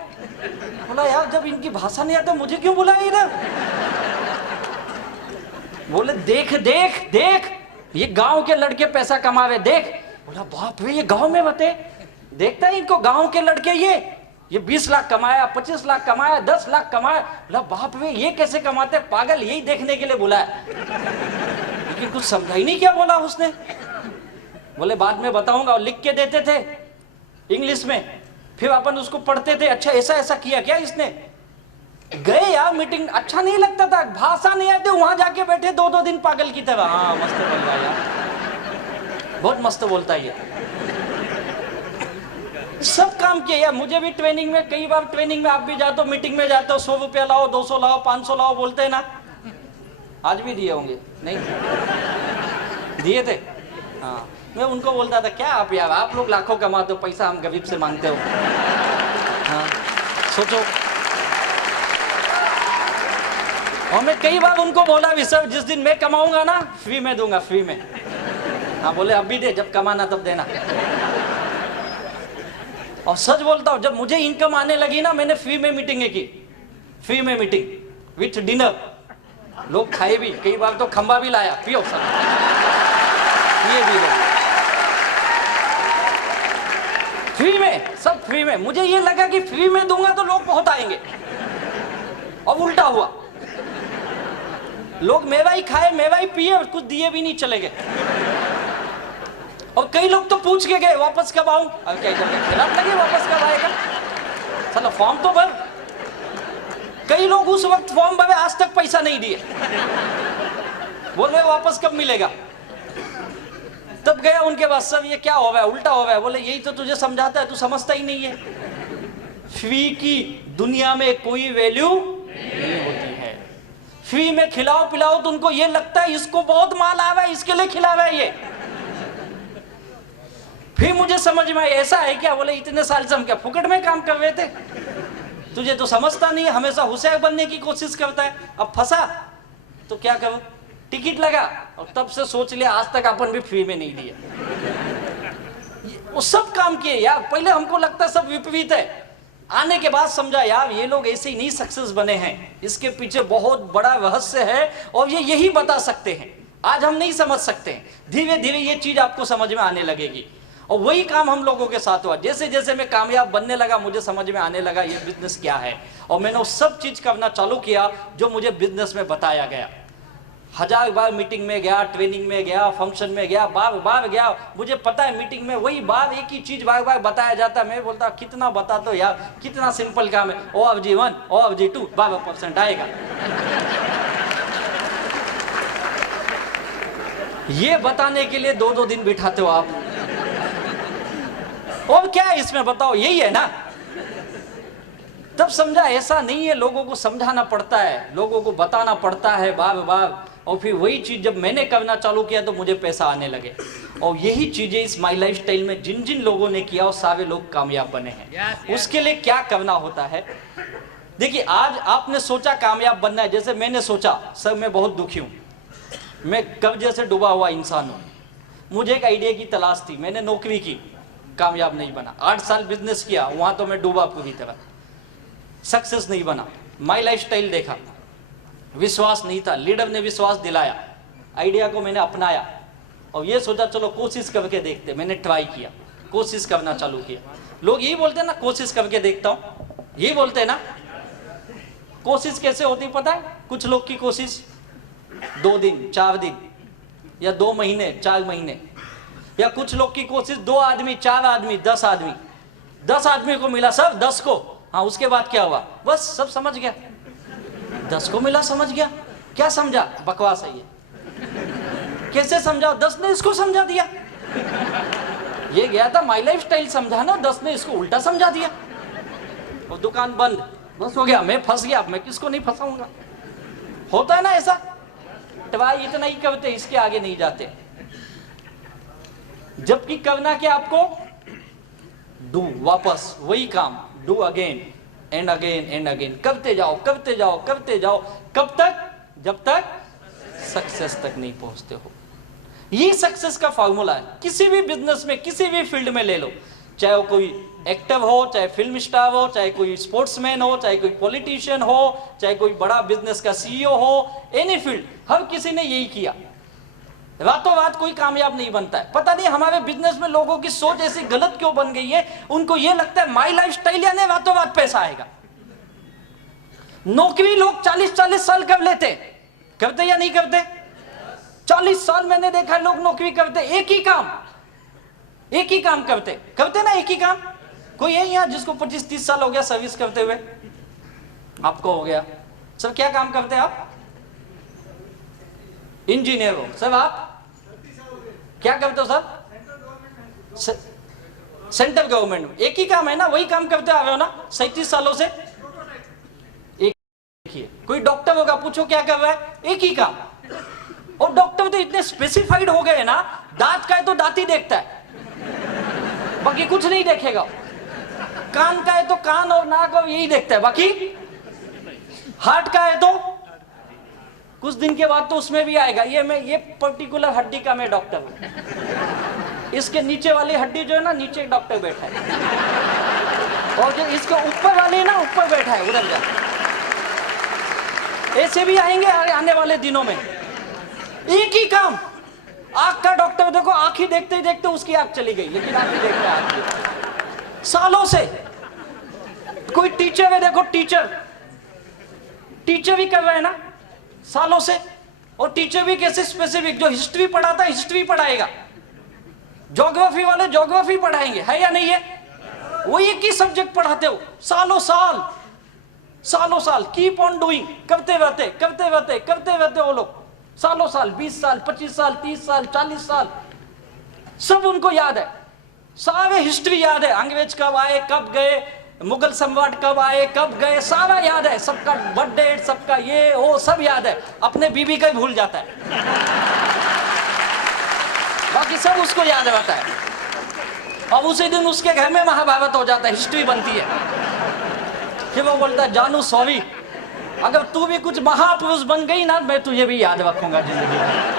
बोला यार जब इनकी भाषा नहीं आता मुझे क्यों बुलाया इधर? बोले देख देख देख, ये गांव के लड़के पैसा कमा रहे, देख। बोला बाप रे, ये गांव में बते, देखता है इनको गांव के लड़के, ये 20 लाख कमाया, 25 लाख कमाया, 10 लाख कमाया। बोला बाप रे, ये कैसे कमाते पागल, यही देखने के लिए बुलाया। लेकिन कुछ समझा ही नहीं क्या बोला उसने। बोले बाद में बताऊंगा, और लिख के देते थे इंग्लिश में, फिर अपन उसको पढ़ते थे, अच्छा ऐसा ऐसा किया क्या इसने। गए यार मीटिंग, अच्छा नहीं लगता था, भाषा नहीं आते, वहां जाके बैठे 2-2 दिन पागल की तरह। हाँ मस्त बोल रहा है यार, बहुत मस्त बोलता है ये, सब काम किया यार। मुझे भी ट्रेनिंग में, कई बार ट्रेनिंग में आप भी जाते हो, मीटिंग में जाते हो, 100 रुपया लाओ, 200 लाओ, 500 लाओ बोलते हैं ना। आज भी दिए होंगे, नहीं दिए थे? हाँ, मैं उनको बोलता था क्या आप यार, आप लोग लाखों कमाते हो, पैसा हम गरीब से मांगते हो। हाँ सोचो। और मैं कई बार उनको बोला भी, सर जिस दिन मैं कमाऊंगा ना फ्री में दूंगा, फ्री में। हाँ बोले अभी दे, जब कमाना तब देना। और सच बोलता हूँ, जब मुझे इनकम आने लगी ना, मैंने फ्री में मीटिंगें की, फ्री में मीटिंग विथ डिनर, लोग खाए भी, कई बार तो खंबा भी लाया, पियो सर, पिए भी लोग फ्री में, सब फ्री में। मुझे ये लगा कि फ्री में दूंगा तो लोग बहुत आएंगे, और उल्टा हुआ, लोग मेवा ही खाए, मेवा ही पिए, कुछ दिए भी नहीं, चले गए। और कई लोग तो पूछ के गए वापस कब आऊं। अब क्या खिलाफ लगे, वापस कब आएगा, चलो फॉर्म तो भर। कई लोग उस वक्त फॉर्म भरे, आज तक पैसा नहीं दिए, बोल रहे वापस कब मिलेगा। तब गया उनके पास, सब ये क्या हो रहा है, उल्टा हो रहा है। बोले यही तो तुझे समझाता है, तू समझता ही नहीं है, फ्री की दुनिया में कोई वैल्यू नहीं होती है। फ्री में खिलाओ पिलाओ तो उनको ये लगता है इसको बहुत माल आ रहा है, इसके लिए खिला रहा है ये। फिर मुझे समझ में आया ऐसा है क्या। बोले इतने साल से हम क्या फुकट में काम कर रहे थे, तुझे तो समझता नहीं है, हमेशा होशियार बनने की कोशिश करता है। अब फंसा तो क्या करूं, टिकट लगा, और तब से सोच लिया आज तक अपन भी फ्री में नहीं दिया। वो सब काम किए यार, पहले हमको लगता सब विपरीत है, आने के बाद समझा यार ये लोग ऐसे ही नहीं सक्सेस बने हैं, इसके पीछे बहुत बड़ा रहस्य है, और ये यही बता सकते हैं। आज हम नहीं समझ सकते हैं, धीरे धीरे ये चीज आपको समझ में आने लगेगी। और वही काम हम लोगों के साथ हुआ, जैसे जैसे मैं कामयाब बनने लगा, मुझे समझ में आने लगा ये बिजनेस क्या है, और मैंने वो सब चीज करना चालू किया जो मुझे बिजनेस में बताया गया। 1000 बार मीटिंग में गया, ट्रेनिंग में गया, फंक्शन में गया, बार बार गया, मुझे पता है मीटिंग में वही बार एक ही चीज बार बार बताया जाता है। मैं बोलता कितना बता दो यार, कितना सिंपल काम है, OFG1 OFG2 12% आएगा। ये बताने के लिए 2-2 दिन बिठाते हो आप, और क्या है इसमें बताओ, यही है ना। तब समझा ऐसा नहीं है, लोगों को समझाना पड़ता है, लोगों को बताना पड़ता है बार बार। और फिर वही चीज जब मैंने करना चालू किया तो मुझे पैसा आने लगे। और यही चीजें इस माई लाइफ स्टाइल में जिन जिन लोगों ने किया वो सारे लोग कामयाब बने हैं। उसके लिए क्या करना होता है, देखिए आज आपने सोचा कामयाब बनना है, जैसे मैंने सोचा, सर मैं बहुत दुखी हूं, मैं कर्जे से डूबा हुआ इंसान हूं, मुझे एक आइडिया की तलाश थी, मैंने नौकरी की, कामयाब नहीं बना, 8 साल बिजनेस किया, वहां तो मैं डूबा पूरी तरह, सक्सेस नहीं बना, माई लाइफ स्टाइल देखा, विश्वास नहीं था, लीडर ने विश्वास दिलाया, आइडिया को मैंने अपनाया और ये सोचा चलो कोशिश करके देखते, मैंने ट्राई किया, कोशिश करना चालू किया। लोग यही बोलते हैं ना, कोशिश करके देखता हूं, यही बोलते हैं ना। कोशिश कैसे होती पता है? कुछ लोग की कोशिश 2 दिन 4 दिन या 2 महीने 4 महीने, या कुछ लोग की कोशिश 2 आदमी 4 आदमी 10 आदमी, 10 आदमी को मिला सब 10 को, हाँ उसके बाद क्या हुआ, बस सब समझ गया, 10 को मिला समझ गया, क्या समझा, बकवास है ये, कैसे समझा, 10 ने इसको समझा दिया, ये गया था माई लाइफ स्टाइल समझा ना, 10 ने इसको उल्टा समझा दिया और दुकान बंद, बस हो गया, मैं फंस गया, मैं किसको नहीं फंसाऊंगा। होता है ना ऐसा, ट्राई इतना ही करते, इसके आगे नहीं जाते, जबकि करना क्या आपको, डू, वापस वही काम, do again and again and again, करते जाओ करते जाओ करते जाओ, कब तक, जब तक सक्सेस तक नहीं पहुंचते हो। ये सक्सेस का फॉर्मूला है, किसी भी बिजनेस में किसी भी फील्ड में ले लो, चाहे वो कोई एक्टर हो, चाहे फिल्म स्टार हो, चाहे कोई स्पोर्ट्समैन हो, चाहे कोई पॉलिटिशियन हो, चाहे कोई बड़ा बिजनेस का सीईओ हो, एनी फील्ड, हर किसी ने यही किया, रातों रात कोई कामयाब नहीं बनता है। पता नहीं हमारे बिजनेस में लोगों की सोच ऐसी गलत क्यों बन गई है, उनको ये लगता है माई लाइफ स्टाइल यानी रातों रात पैसा आएगा। नौकरी लोग 40-40 साल कर लेते, करते या नहीं करते, 40 साल मैंने देखा लोग नौकरी करते, एक ही काम करते ना, एक ही काम। कोई है यहाँ जिसको 25-30 साल हो गया सर्विस करते हुए? आपको हो गया। सर क्या काम करते हैं आप? इंजीनियर हो। सर आप क्या करते हो? सर सेंट्रल गवर्नमेंट में। एक ही काम है ना, वही काम करते आ रहे हो ना 37 सालों से। एक कोई डॉक्टर होगा, पूछो क्या कर रहा है, एक ही काम। और डॉक्टर तो इतने स्पेसिफाइड हो गए ना, दांत का है तो दांत ही देखता है, बाकी कुछ नहीं देखेगा। कान का है तो कान और नाक और यही देखता है, बाकी हार्ट का है तो कुछ दिन के बाद तो उसमें भी आएगा, ये पर्टिकुलर हड्डी का मैं डॉक्टर हूं। इसके नीचे वाली हड्डी जो है ना, नीचे एक डॉक्टर बैठा है, और जो इसके ऊपर वाली ना, ऊपर बैठा है, उधर जा। ऐसे भी आएंगे आने वाले दिनों में। एक ही काम, आंख का डॉक्टर देखो, आंख ही देखते ही देखते उसकी आंख चली गई, लेकिन आंख ही देखता है सालों से। कोई टीचर है, देखो टीचर भी कर रहे हैं ना सालों से। और टीचर भी कैसे स्पेसिफिक, जो हिस्ट्री पढ़ाता है हिस्ट्री पढ़ाएगा, ज्योग्राफी वाले ज्योग्राफी पढ़ाएंगे, है या नहीं है? वो एक ही सब्जेक्ट पढ़ाते हो सालों साल, कीप ऑन डूइंग, करते रहते वो लोग सालों साल, 20 साल, 25 साल, 30 साल, 40 साल, सब उनको याद है, सारे हिस्ट्री याद है, अंग्रेज कब आए, कब गए, मुगल सम्राट कब आए, कब गए, सारा याद है, सबका बर्थ डेट, सबका ये वो सब याद है। अपने बीबी का ही भूल जाता है, बाकी सब उसको याद रहता है। और उसी दिन उसके घर में महाभारत हो जाता है, हिस्ट्री बनती है। फिर वो बोलता है, जानू सॉरी, अगर तू भी कुछ महापुरुष बन गई ना, मैं तुझे भी याद रखूंगा जिंदगी में।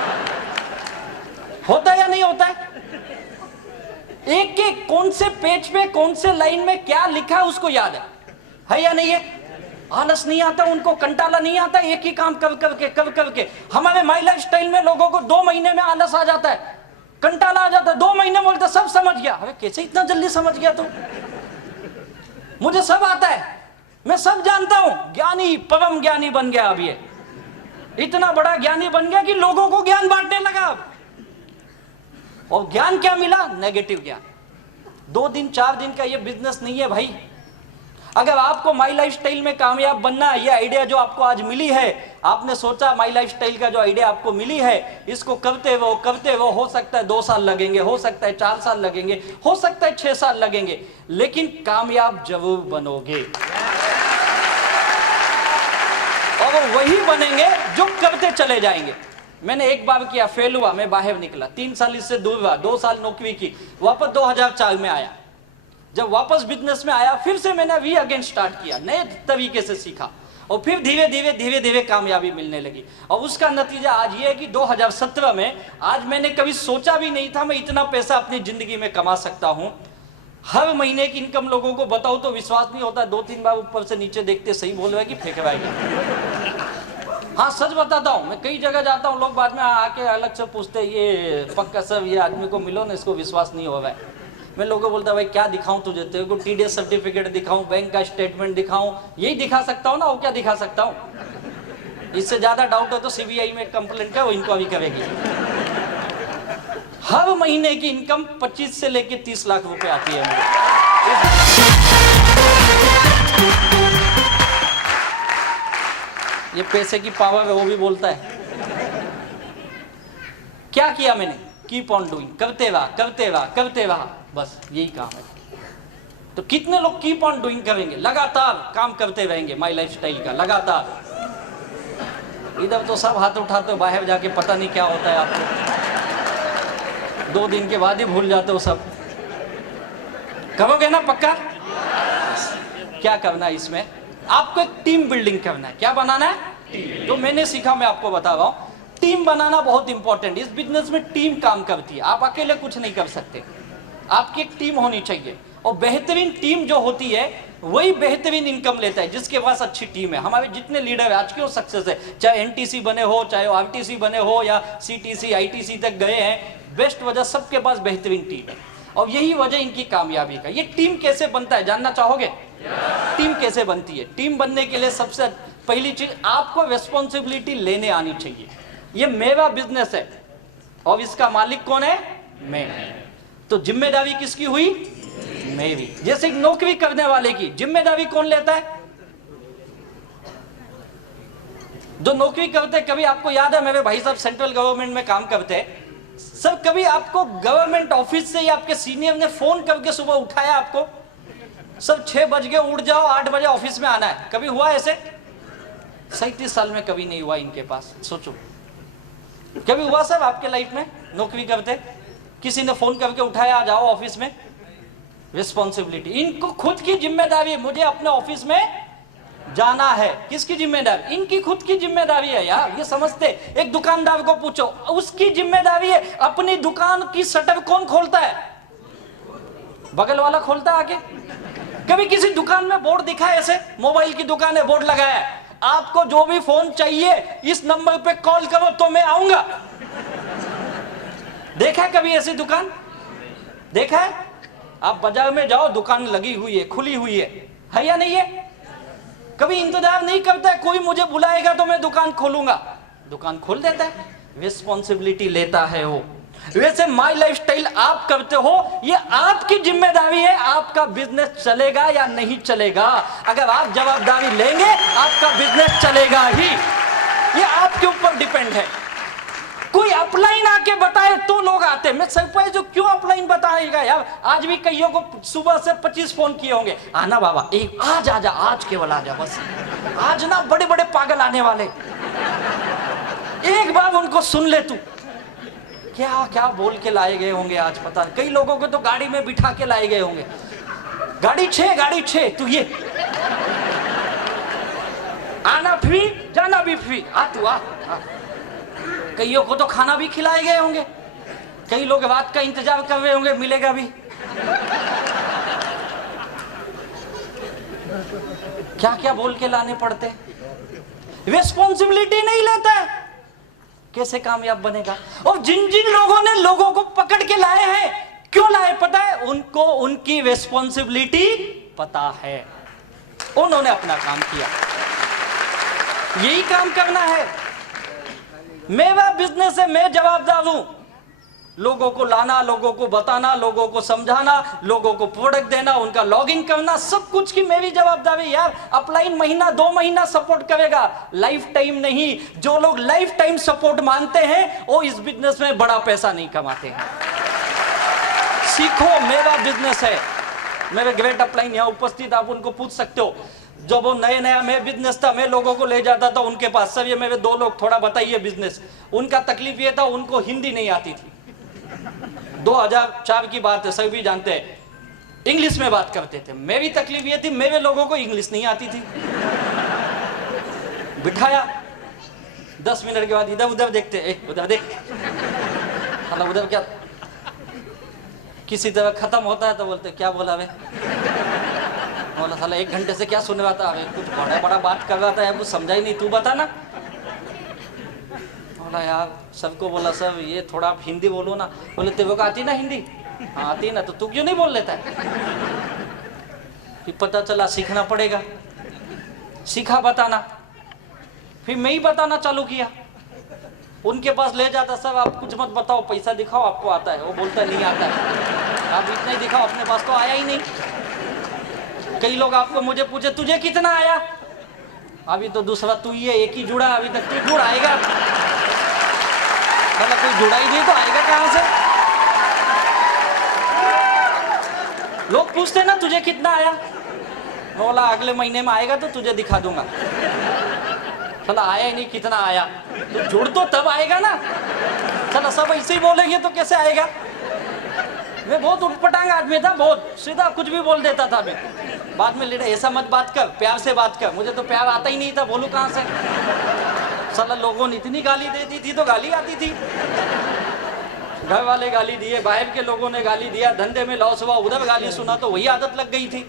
होता है या नहीं होता है? एक एक कौन से पेज पे कौन से लाइन में क्या लिखा है उसको याद है या नहीं है? आलस नहीं आता उनको, कंटाला नहीं आता, एक ही काम कर करके। हमारे माई लाइफ स्टाइल में लोगों को 2 महीने में आलस आ जाता है, कंटाला आ जाता है, 2 महीने बोलता सब समझ गया। अरे कैसे इतना जल्दी समझ गया तू? मुझे सब आता है, मैं सब जानता हूं, ज्ञानी परम ज्ञानी बन गया। अब ये इतना बड़ा ज्ञानी बन गया कि लोगों को ज्ञान बांटने लगा अब। और ज्ञान क्या मिला? नेगेटिव ज्ञान। 2 दिन 4 दिन का ये बिजनेस नहीं है भाई। अगर आपको माई लाइफ स्टाइल में कामयाब बनना है, ये आइडिया जो आपको आज मिली है, आपने सोचा माई लाइफ स्टाइल का जो आइडिया आपको मिली है, इसको करते वो हो सकता है 2 साल लगेंगे, हो सकता है 4 साल लगेंगे, हो सकता है 6 साल लगेंगे, लेकिन कामयाब जरूर बनोगे। और वही बनेंगे जो करते चले जाएंगे। मैंने एक बार किया, फेल हुआ, मैं बाहर निकला, 3 साल इससे दूर रहा, 2 साल नौकरी की, वापस 2004 में आया, जब वापस बिजनेस में आया फिर से मैंने वी अगेन स्टार्ट किया, नए तरीके से सीखा और फिर धीरे धीरे कामयाबी मिलने लगी। और उसका नतीजा आज ये है कि 2017 में आज मैंने कभी सोचा भी नहीं था मैं इतना पैसा अपनी जिंदगी में कमा सकता हूं। हर महीने की इनकम लोगों को बताऊं तो विश्वास नहीं होता, 2-3 बार ऊपर से नीचे देखते सही बोल रहा है कि फेंकवाएगा। हाँ सच बताता हूँ, मैं कई जगह जाता हूँ, लोग बाद में आके अलग से पूछते ये पक्का सर ये आदमी को मिलो ना, इसको विश्वास नहीं हो रहा है। मैं लोगों को बोलता भाई क्या दिखाऊं तुझे, तेरे को टीडीएस सर्टिफिकेट दिखाऊं, बैंक का स्टेटमेंट दिखाऊं, यही दिखा सकता हूं ना, और क्या दिखा सकता हूं। इससे ज्यादा डाउट हो तो सीबीआई में कंप्लेंट करो, इनको अभी करेगी। हर महीने की इनकम 25 से लेके 30 लाख रुपए आती है मुझे। ये पैसे की पावर है, वो भी बोलता है। क्या किया मैंने, कीप ऑन डूइंग, करते रहा, बस यही काम है। तो कितने लोग कीप ऑन डूइंग करेंगे, लगातार काम करते रहेंगे माई लाइफ स्टाइल का, लगातार। इधर तो सब हाथ उठाते हो, बाहर जाके पता नहीं क्या होता है आपको, 2 दिन के बाद ही भूल जाते हो सब। करोगे ना पक्का? क्या करना है इसमें, आपको एक टीम बिल्डिंग करना है। क्या बनाना है? तो मैंने सीखा, मैं आपको बता रहा हूं, टीम बनाना बहुत इंपॉर्टेंट। इस बिजनेस में टीम काम करती है, आप अकेले कुछ नहीं कर सकते, आपकी एक टीम होनी चाहिए। और बेहतरीन टीम जो होती है वही बेहतरीन इनकम लेता है, जिसके पास अच्छी टीम है। हमारे जितने लीडर आज क्यों सक्सेस है, चाहे एनटीसी बने हो, चाहे आरटीसी बने हो, या सीटीसी आईटीसी तक गए हैं, बेस्ट वजह सबके पास बेहतरीन टीम है। और यही वजह इनकी कामयाबी का। ये टीम कैसे बनता है जानना चाहोगे? टीम कैसे बनती है? टीम बनने के लिए सबसे पहली चीज आपको रिस्पॉन्सिबिलिटी लेने आनी चाहिए। ये मेरा बिजनेस है और इसका मालिक कौन है? मैं। तो जिम्मेदारी किसकी हुई? मेरी। जैसे एक नौकरी करने वाले की जिम्मेदारी कौन लेता है? जो नौकरी करते, कभी आपको याद है मेरे भाई साहब सेंट्रल गवर्नमेंट में काम करते हैं, सर कभी आपको गवर्नमेंट ऑफिस से या आपके सीनियर ने फोन करके सुबह उठाया आपको, सर 6 बज गए उठ जाओ, 8 बजे ऑफिस में आना है? कभी हुआ ऐसे? 37 साल में कभी नहीं हुआ इनके पास। सोचो कभी हुआ सर आपके लाइफ में? नौकरी करते किसी ने फोन करके उठाया आ जाओ ऑफिस में? रिस्पॉन्सिबिलिटी, इनको खुद की जिम्मेदारी है, मुझे अपने ऑफिस में जाना है। किसकी जिम्मेदारी? इनकी खुद की जिम्मेदारी है यार, ये समझते। एक दुकानदार को पूछो, उसकी जिम्मेदारी है। अपनी दुकान की शटर कौन खोलता है? बगल वाला खोलता है आके। कभी किसी दुकान में बोर्ड दिखा है ऐसे, मोबाइल की दुकान है, बोर्ड लगाया है, आपको जो भी फोन चाहिए इस नंबर पे कॉल करो तो मैं आऊंगा? देखा है कभी ऐसी दुकान? देखा है? आप बाजार में जाओ, दुकान लगी हुई है, खुली हुई है या नहीं है? कभी इंतजार नहीं करता है कोई मुझे बुलाएगा तो मैं दुकान खोलूंगा, दुकान खोल देता है। रिस्पॉन्सिबिलिटी लेता है वो। वैसे माई लाइफ स्टाइल आप करते हो, ये आपकी जिम्मेदारी है, आपका बिजनेस चलेगा या नहीं चलेगा। अगर आप जवाबदारी लेंगे आपका बिजनेस चलेगा ही, ये आपके ऊपर डिपेंड है। कोई अपलाइन आके बताए तो लोग आते। मैं सरप्राइज हूं, क्यों अपलाइन बताएगा यार? आज भी कईयों को सुबह से 25 फोन किए होंगे, आना बाबा, एक आज आजा, आज केवल आजा, बस आज ना, बड़े बड़े पागल आने वाले, एक बार उनको सुन ले तू। क्या क्या बोल के लाए गए होंगे आज, पता नहीं। कई लोगों को तो गाड़ी में बिठा के लाए गए होंगे, गाड़ी 6 तू ये आना फ्री, जाना भी फ्री, आ तू आ। कईयों को तो खाना भी खिलाए गए होंगे, कई लोग रात का इंतजार कर रहे होंगे, मिलेगा भी। क्या क्या बोल के लाने पड़ते, रिस्पॉन्सिबिलिटी नहीं लेता है, कैसे कामयाब बनेगा? और जिन जिन लोगों ने लोगों को पकड़ के लाए हैं, क्यों लाए पता है? उनको उनकी रिस्पॉन्सिबिलिटी पता है, उन्होंने अपना काम किया। यही काम करना है। मेरा बिजनेस है, मैं जवाबदार हूं। लोगों को लाना, लोगों को बताना, लोगों को समझाना, लोगों को प्रोडक्ट देना, उनका लॉगिंग करना, सब कुछ की मेरी जवाबदारी यार। अपलाइन महीना 2 महीना सपोर्ट करेगा, लाइफ टाइम नहीं। जो लोग लाइफ टाइम सपोर्ट मांगते हैं वो इस बिजनेस में बड़ा पैसा नहीं कमाते हैं। सीखो, मेरा बिजनेस है। मेरे ग्रेट अपलाइन यहाँ उपस्थित, आप उनको पूछ सकते हो। जब वो नया मैं बिजनेस था, मैं लोगों को ले जाता था उनके पास, सर ये मेरे 2 लोग, थोड़ा बताइए बिजनेस। उनका तकलीफ ये था, उनको हिंदी नहीं आती थी। 2004 की बात है, सभी जानते हैं। इंग्लिश में बात करते थे। मेरी तकलीफ ये थी, मेरे लोगों को इंग्लिश नहीं आती थी। बिठाया, 10 मिनट के बाद इधर उधर देखते, उधर देख, मतलब उधर क्या, किसी तरह खत्म होता है तो बोलते क्या बोला वे, बोला साला 1 घंटे से क्या सुन रहा था, अबे कुछ बड़ा बड़ा बात कर रहा था यार, कुछ समझा ही नहीं, तू बता ना। बोला यार सबको बोला सब ये थोड़ा आप हिंदी बोलो ना। बोले तेरे को आती ना हिंदी? हाँ आती ना, तो तू क्यों नहीं बोल लेता है? फिर पता चला सीखना पड़ेगा, सीखा बताना, फिर मैं ही बताना चालू किया। उनके पास ले जाता, सब आप कुछ मत बताओ, पैसा दिखाओ आपको आता है। वो बोलता नहीं आता है। आप इतना ही दिखाओ, अपने पास तो आया ही नहीं। कई लोग आपको मुझे पूछे तुझे कितना आया, अभी तो दूसरा तू ही है, एक ही जुड़ा, अभी तक तू जुड़ आएगा, मतलब कोई जुड़ा ही नहीं तो आएगा कहां से? लोग पूछते ना तुझे कितना आया, बोला अगले महीने में आएगा तो तुझे दिखा दूंगा। चला आया ही नहीं, कितना आया? तो जुड़ तो तब आएगा ना। चला सब ऐसे ही बोलेंगे तो कैसे आएगा? मैं बहुत उठपटांग आदमी था, बहुत सीधा कुछ भी बोल देता था मैं। बाद में लेडा ऐसा मत बात कर, प्यार से बात कर। मुझे तो प्यार आता ही नहीं था, बोलूं कहां से? साला लोगों ने इतनी गाली देती थी तो गाली आती थी। घर वाले गाली दिए, बाहर के लोगों ने गाली दिया, धंधे में लॉस हुआ, उधर गाली सुना तो वही आदत लग गई थी।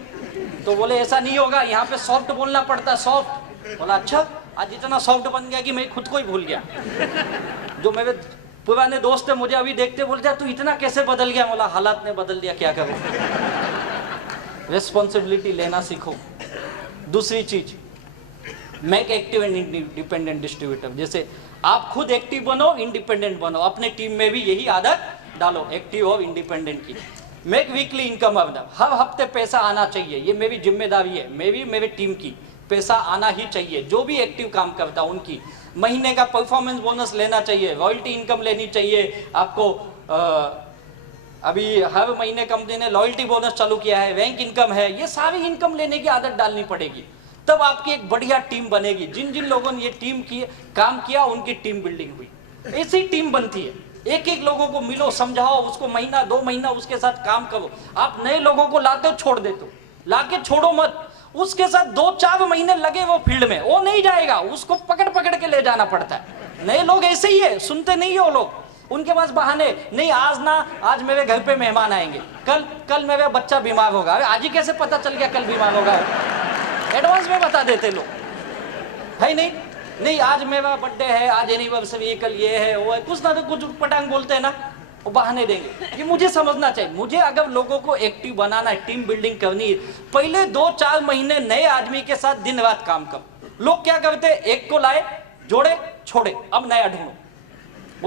तो बोले ऐसा नहीं होगा, यहाँ पे सॉफ्ट बोलना पड़ता है, सॉफ्ट। बोला अच्छा, आज इतना सॉफ्ट बन गया कि मैं खुद को ही भूल गया। जो मेरे पुराने दोस्त है मुझे अभी देखते बोलते तू इतना कैसे बदल गया? बोला हालात ने बदल दिया, क्या करूं। रिस्पॉन्सिबिलिटी लेना सीखो। दूसरी चीज, make active and independent distributor. जैसे आप खुद एक्टिव बनो, इंडिपेंडेंट बनो, अपने टीम में भी यही आदत डालो, एक्टिव और इंडिपेंडेंट की। मेक वीकली इनकम अर्नर, हर हफ्ते पैसा आना चाहिए, ये मेरी जिम्मेदारी है, मेरी टीम की। पैसा आना ही चाहिए, जो भी एक्टिव काम करता है उनकी। महीने का परफॉर्मेंस बोनस लेना चाहिए, रॉयल्टी इनकम लेनी चाहिए आपको। अभी हर महीने कंपनी ने लॉयल्टी बोनस चालू किया है, रैंक इनकम है, ये सारी इनकम लेने की आदत डालनी पड़ेगी, तब आपकी एक बढ़िया टीम बनेगी। जिन जिन लोगों ने ये टीम की काम किया उनकी टीम बिल्डिंग हुई। ऐसी टीम बनती है, एक एक लोगों को मिलो, समझाओ उसको, महीना 2 महीना उसके साथ काम करो। आप नए लोगों को लाते हो, छोड़ देते हो, लाके छोड़ो मत, उसके साथ 2-4 महीने लगे वो फील्ड में, वो नहीं जाएगा, उसको पकड़ पकड़ के ले जाना पड़ता है। नए लोग ऐसे ही है, सुनते नहीं है वो लोग, उनके पास बहाने नहीं। आज मेरे घर पे मेहमान आएंगे, कल मेरा बच्चा बीमार होगा। आज ही कैसे पता चल गया कल बीमार होगा? एडवांस में बता देते लोग, है नहीं आज मेरा बर्थडे है, आज एनिवर्सरी, कल ये है वो है, कुछ ना तो कुछ पटांग बोलते हैं ना, वो बहाने देंगे। ये मुझे समझना चाहिए, मुझे अगर लोगों को एक्टिव बनाना है, टीम बिल्डिंग करनी है, पहले 2-4 महीने नए आदमी के साथ दिन रात काम करो। लोग क्या करते, एक को लाए, जोड़े, छोड़े, अब नया ढूंढो,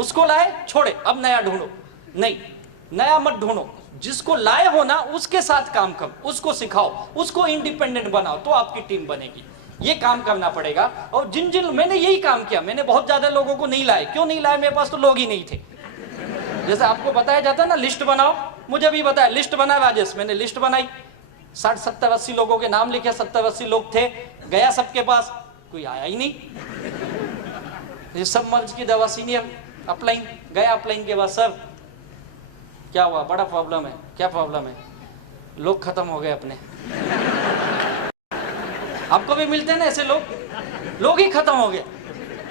उसको लाए, छोड़े, अब नया ढूंढो। नहीं, नया मत ढूंढो, जिसको लाए हो ना उसके साथ काम करो, उसको सिखाओ, उसको इंडिपेंडेंट बनाओ, तो आपकी टीम बनेगी। ये काम करना पड़ेगा। और जिन मैंने यही काम किया, मैंने बहुत ज्यादा लोगों को नहीं लाए। क्यों नहीं लाए? मेरे पास तो लोग ही नहीं थे। जैसे आपको बताया जाता है ना लिस्ट बनाओ, मुझे भी बताया लिस्ट बना राजेश, मैंने लिस्ट बनाई, 60, 70, 80 लोगों के नाम लिखे, 70, 80 लोग थे, गया सबके पास, कोई आया ही नहीं। ये सब मर्ज की दवा, सीनियर अपलाइन, गया अपलाइन के बाद सर क्या हुआ, बड़ा प्रॉब्लम है। क्या प्रॉब्लम है? लोग खत्म हो गए अपने। आपको भी मिलते हैं ना ऐसे लोग ही खत्म हो गए।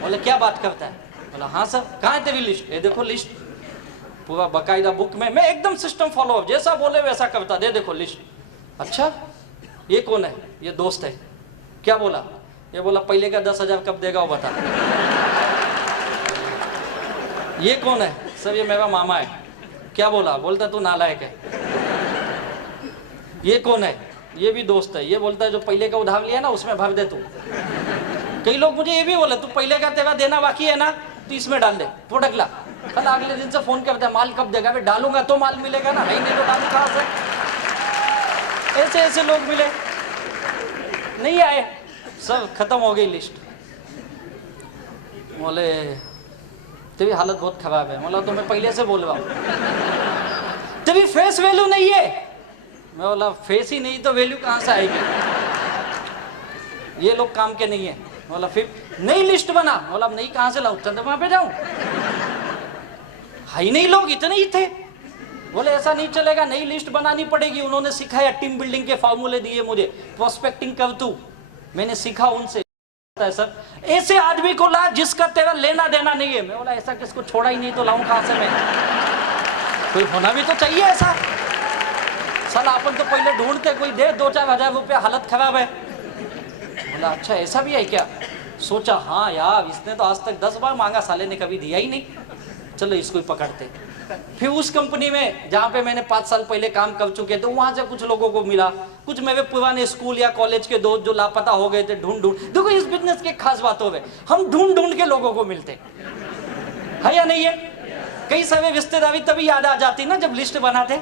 बोले क्या बात करता है? बोला हाँ सर। कहाँ है तेरी लिस्ट? ये देखो लिस्ट, पूरा बकायदा बुक में, मैं एकदम सिस्टम फॉलो अप, जैसा बोले वैसा करता, दे देखो लिस्ट। अच्छा ये कौन है? ये दोस्त है। क्या बोला? ये बोला पहले का 10,000 कब देगा वो बता। ये कौन है? सर ये मेरा मामा है। क्या बोला? बोलता तू नालायक है। ये कौन है? ये भी दोस्त है। ये बोलता है जो पहले का उधार लिया ना उसमें भर दे तू। कई लोग मुझे ये भी बोले तू पहले का तेरा देना बाकी है ना तो इसमें डाल दे, प्रोडक्ट ला। कल अगले दिन से फोन करता है माल कब देगा? मैं डालूंगा तो माल मिलेगा ना, नहीं तो डालू कहां से? ऐसे ऐसे लोग मिले, नहीं आए, सब खत्म हो गई लिस्ट। बोले तेरी हालत बहुत खराब है। बोला तो मैं पहले से बोल रहा हूँ, तेरी फेस वैल्यू नहीं है। मैं बोला फेस ही नहीं तो वैल्यू कहाँ से आएगी? ये लोग काम के नहीं है। बोला फिर नई लिस्ट बना। बोला अब नई कहाँ से लाऊं? चंद्रमा पे जाऊं? हाई नहीं, लोग इतने ही थे। बोले ऐसा नहीं चलेगा, नई लिस्ट बनानी पड़ेगी। उन्होंने सिखाया, टीम बिल्डिंग के फॉर्मूले दिए मुझे, प्रोस्पेक्टिंग कर तू, मैंने सीखा उनसे। सर ऐसे आदमी को ला जिसका तेरा लेना देना नहीं है। मैं बोला ऐसा किसको छोड़ा ही नहीं तो लाऊं कहां से मैं? कोई होना भी तो चाहिए ऐसा। साला अपन तो पहले ढूंढते कोई दे 2-4 हजार रुपया, हालत खराब है। बोला अच्छा ऐसा भी है क्या? सोचा हाँ यार, इसने तो आज तक 10 बार मांगा, साले ने कभी दिया ही नहीं, चलो इसको ही पकड़ते। फिर उस कंपनी में जहाँ पे मैंने 5 साल पहले काम कर चुके थे, वहां से कुछ लोगों को मिला, कुछ मेरे पुराने स्कूल या कॉलेज के दोस्त जो लापता हो गए थे, ढूंढ देखो इस बिजनेस के खास बात हो गए, हम ढूंढ के लोगों को मिलते है या नहीं है? कई सारे रिश्तेदारी तभी याद आ जाती ना जब लिस्ट बनाते।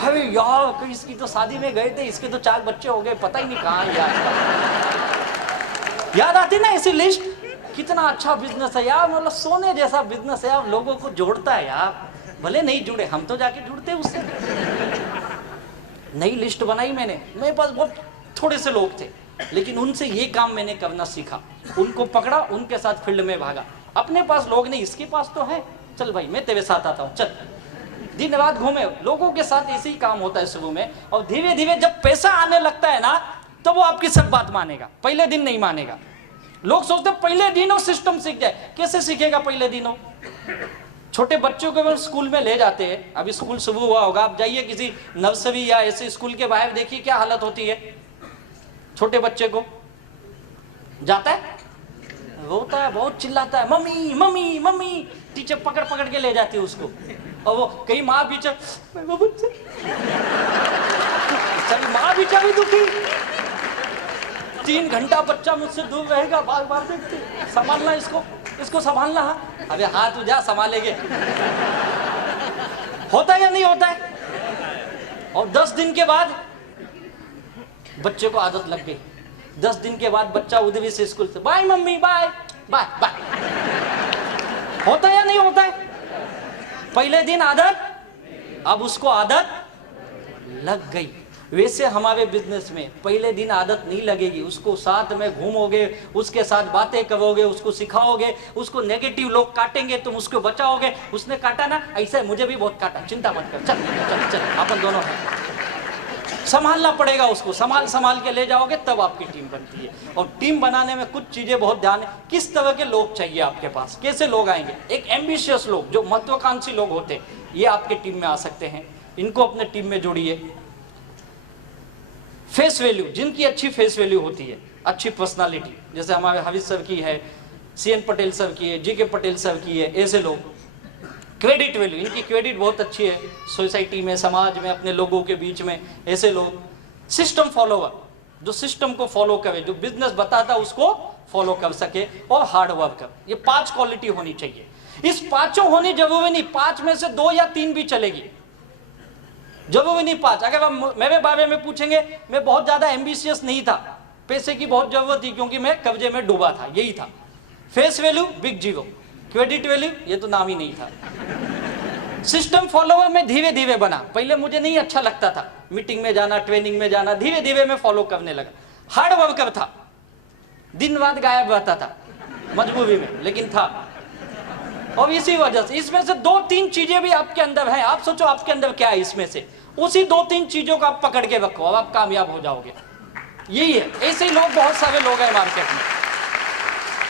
अरे यार इसकी तो शादी में गए थे, इसके तो 4 बच्चे हो गए, पता ही नहीं कहाँ याद आती ना ऐसी लिस्ट। कितना अच्छा बिजनेस है यार, मतलब सोने जैसा बिजनेस है यार, लोगों को जोड़ता है यार। भले नहीं जुड़े, हम तो जाके जुड़ते उससे। नई लिस्ट बनाई मैंने, मेरे पास बहुत थोड़े से लोग थे, लेकिन उनसे ये काम मैंने करना सीखा। उनको पकड़ा, उनके साथ फील्ड में भागा। अपने पास लोग नहीं, इसके पास तो है, चल भाई मैं तेरे साथ आता हूँ, चल। दिन रात घूमे, लोगों के साथ ऐसे ही काम होता है शुरू में, और धीरे धीरे जब पैसा आने लगता है ना, तो वो आपकी सब बात मानेगा, पहले दिन नहीं मानेगा। लोग सोचते पहले दिनों सिस्टम सीख जाए, कैसे सीखेगा पहले दिनों? छोटे बच्चों को स्कूल में ले जाते हैं, अभी स्कूल शुरू हुआ होगा, आप जाइए किसी नर्सरी या ऐसे स्कूल के बाहर, देखिए क्या हालत होती है। छोटे बच्चे को जाता है, रोता है, बहुत चिल्लाता है, मम्मी मम्मी मम्मी, टीचर पकड़ पकड़ के ले जाती है उसको, और वो कहीं माँ पीछे, माँ पीछे भी दुखी। 3 घंटा बच्चा मुझसे दूर रहेगा, बार बार देखते, संभालना इसको संभालना। अबे हाथ उजा संभालेंगे, होता है या नहीं होता है? और 10 दिन के बाद बच्चे को आदत लग गई। 10 दिन के बाद बच्चा उधर से स्कूल से, bye mummy bye bye bye, होता है या नहीं होता है? पहले दिन आदत, अब उसको आदत लग गई। वैसे हमारे बिजनेस में पहले दिन आदत नहीं लगेगी, उसको साथ में घूमोगे, उसके साथ बातें करोगे, उसको सिखाओगे, उसको नेगेटिव लोग काटेंगे, तुम उसको बचाओगे। उसने काटा ना, ऐसे मुझे भी बहुत काटा, चिंता मत कर, चल चल चल, अपन दोनों हैं। संभालना पड़ेगा उसको, संभाल के ले जाओगे तब आपकी टीम बनती है। और टीम बनाने में कुछ चीजें बहुत ध्यान है, किस तरह के लोग चाहिए आपके पास, कैसे लोग आएंगे। एक एम्बिशियस लोग, जो महत्वाकांक्षी लोग होते हैं, ये आपके टीम में आ सकते हैं, इनको अपने टीम में जोड़िए। फेस वैल्यू, जिनकी अच्छी फेस वैल्यू होती है, अच्छी पर्सनालिटी, जैसे हमारे हाविज सर की है, CN पटेल सर की है, GK पटेल सर की है, ऐसे लोग। क्रेडिट वैल्यू, इनकी क्रेडिट बहुत अच्छी है सोसाइटी में, समाज में, अपने लोगों के बीच में, ऐसे लोग। सिस्टम फॉलोवर, जो सिस्टम को फॉलो करे, जो बिजनेस बताता उसको फॉलो कर सके, और हार्ड वर्कर। ये 5 क्वालिटी होनी चाहिए। इस 5 होनी जरूरी नहीं, 5 में से 2 या 3 भी चलेगी, जरूरी नहीं 5। अगर आप मेरे बारे में पूछेंगे, मैं बहुत ज्यादा एम्बिशियस नहीं था, पैसे की बहुत जरूरत थी क्योंकि मैं कब्जे में डूबा था, यही था। Face value big zero, credit value ये तो नाम ही नहीं था। सिस्टम फॉलोवर में धीरे धीरे बना, पहले मुझे नहीं अच्छा लगता था, मीटिंग में जाना, ट्रेनिंग में जाना, धीरे धीरे मैं फॉलो करने लगा। हार्ड वर्कर था, दिन रात गायब रहता था मजबूरी में, लेकिन था। और इसी वजह से इसमें से 2-3 चीजें भी आपके अंदर हैं। आप सोचो आपके अंदर क्या है, इसमें से उसी 2-3 चीजों को आप पकड़ के रखो और आप कामयाब हो जाओगे। यही है, ऐसे ही लोग, बहुत सारे लोग हैं मार्केट में।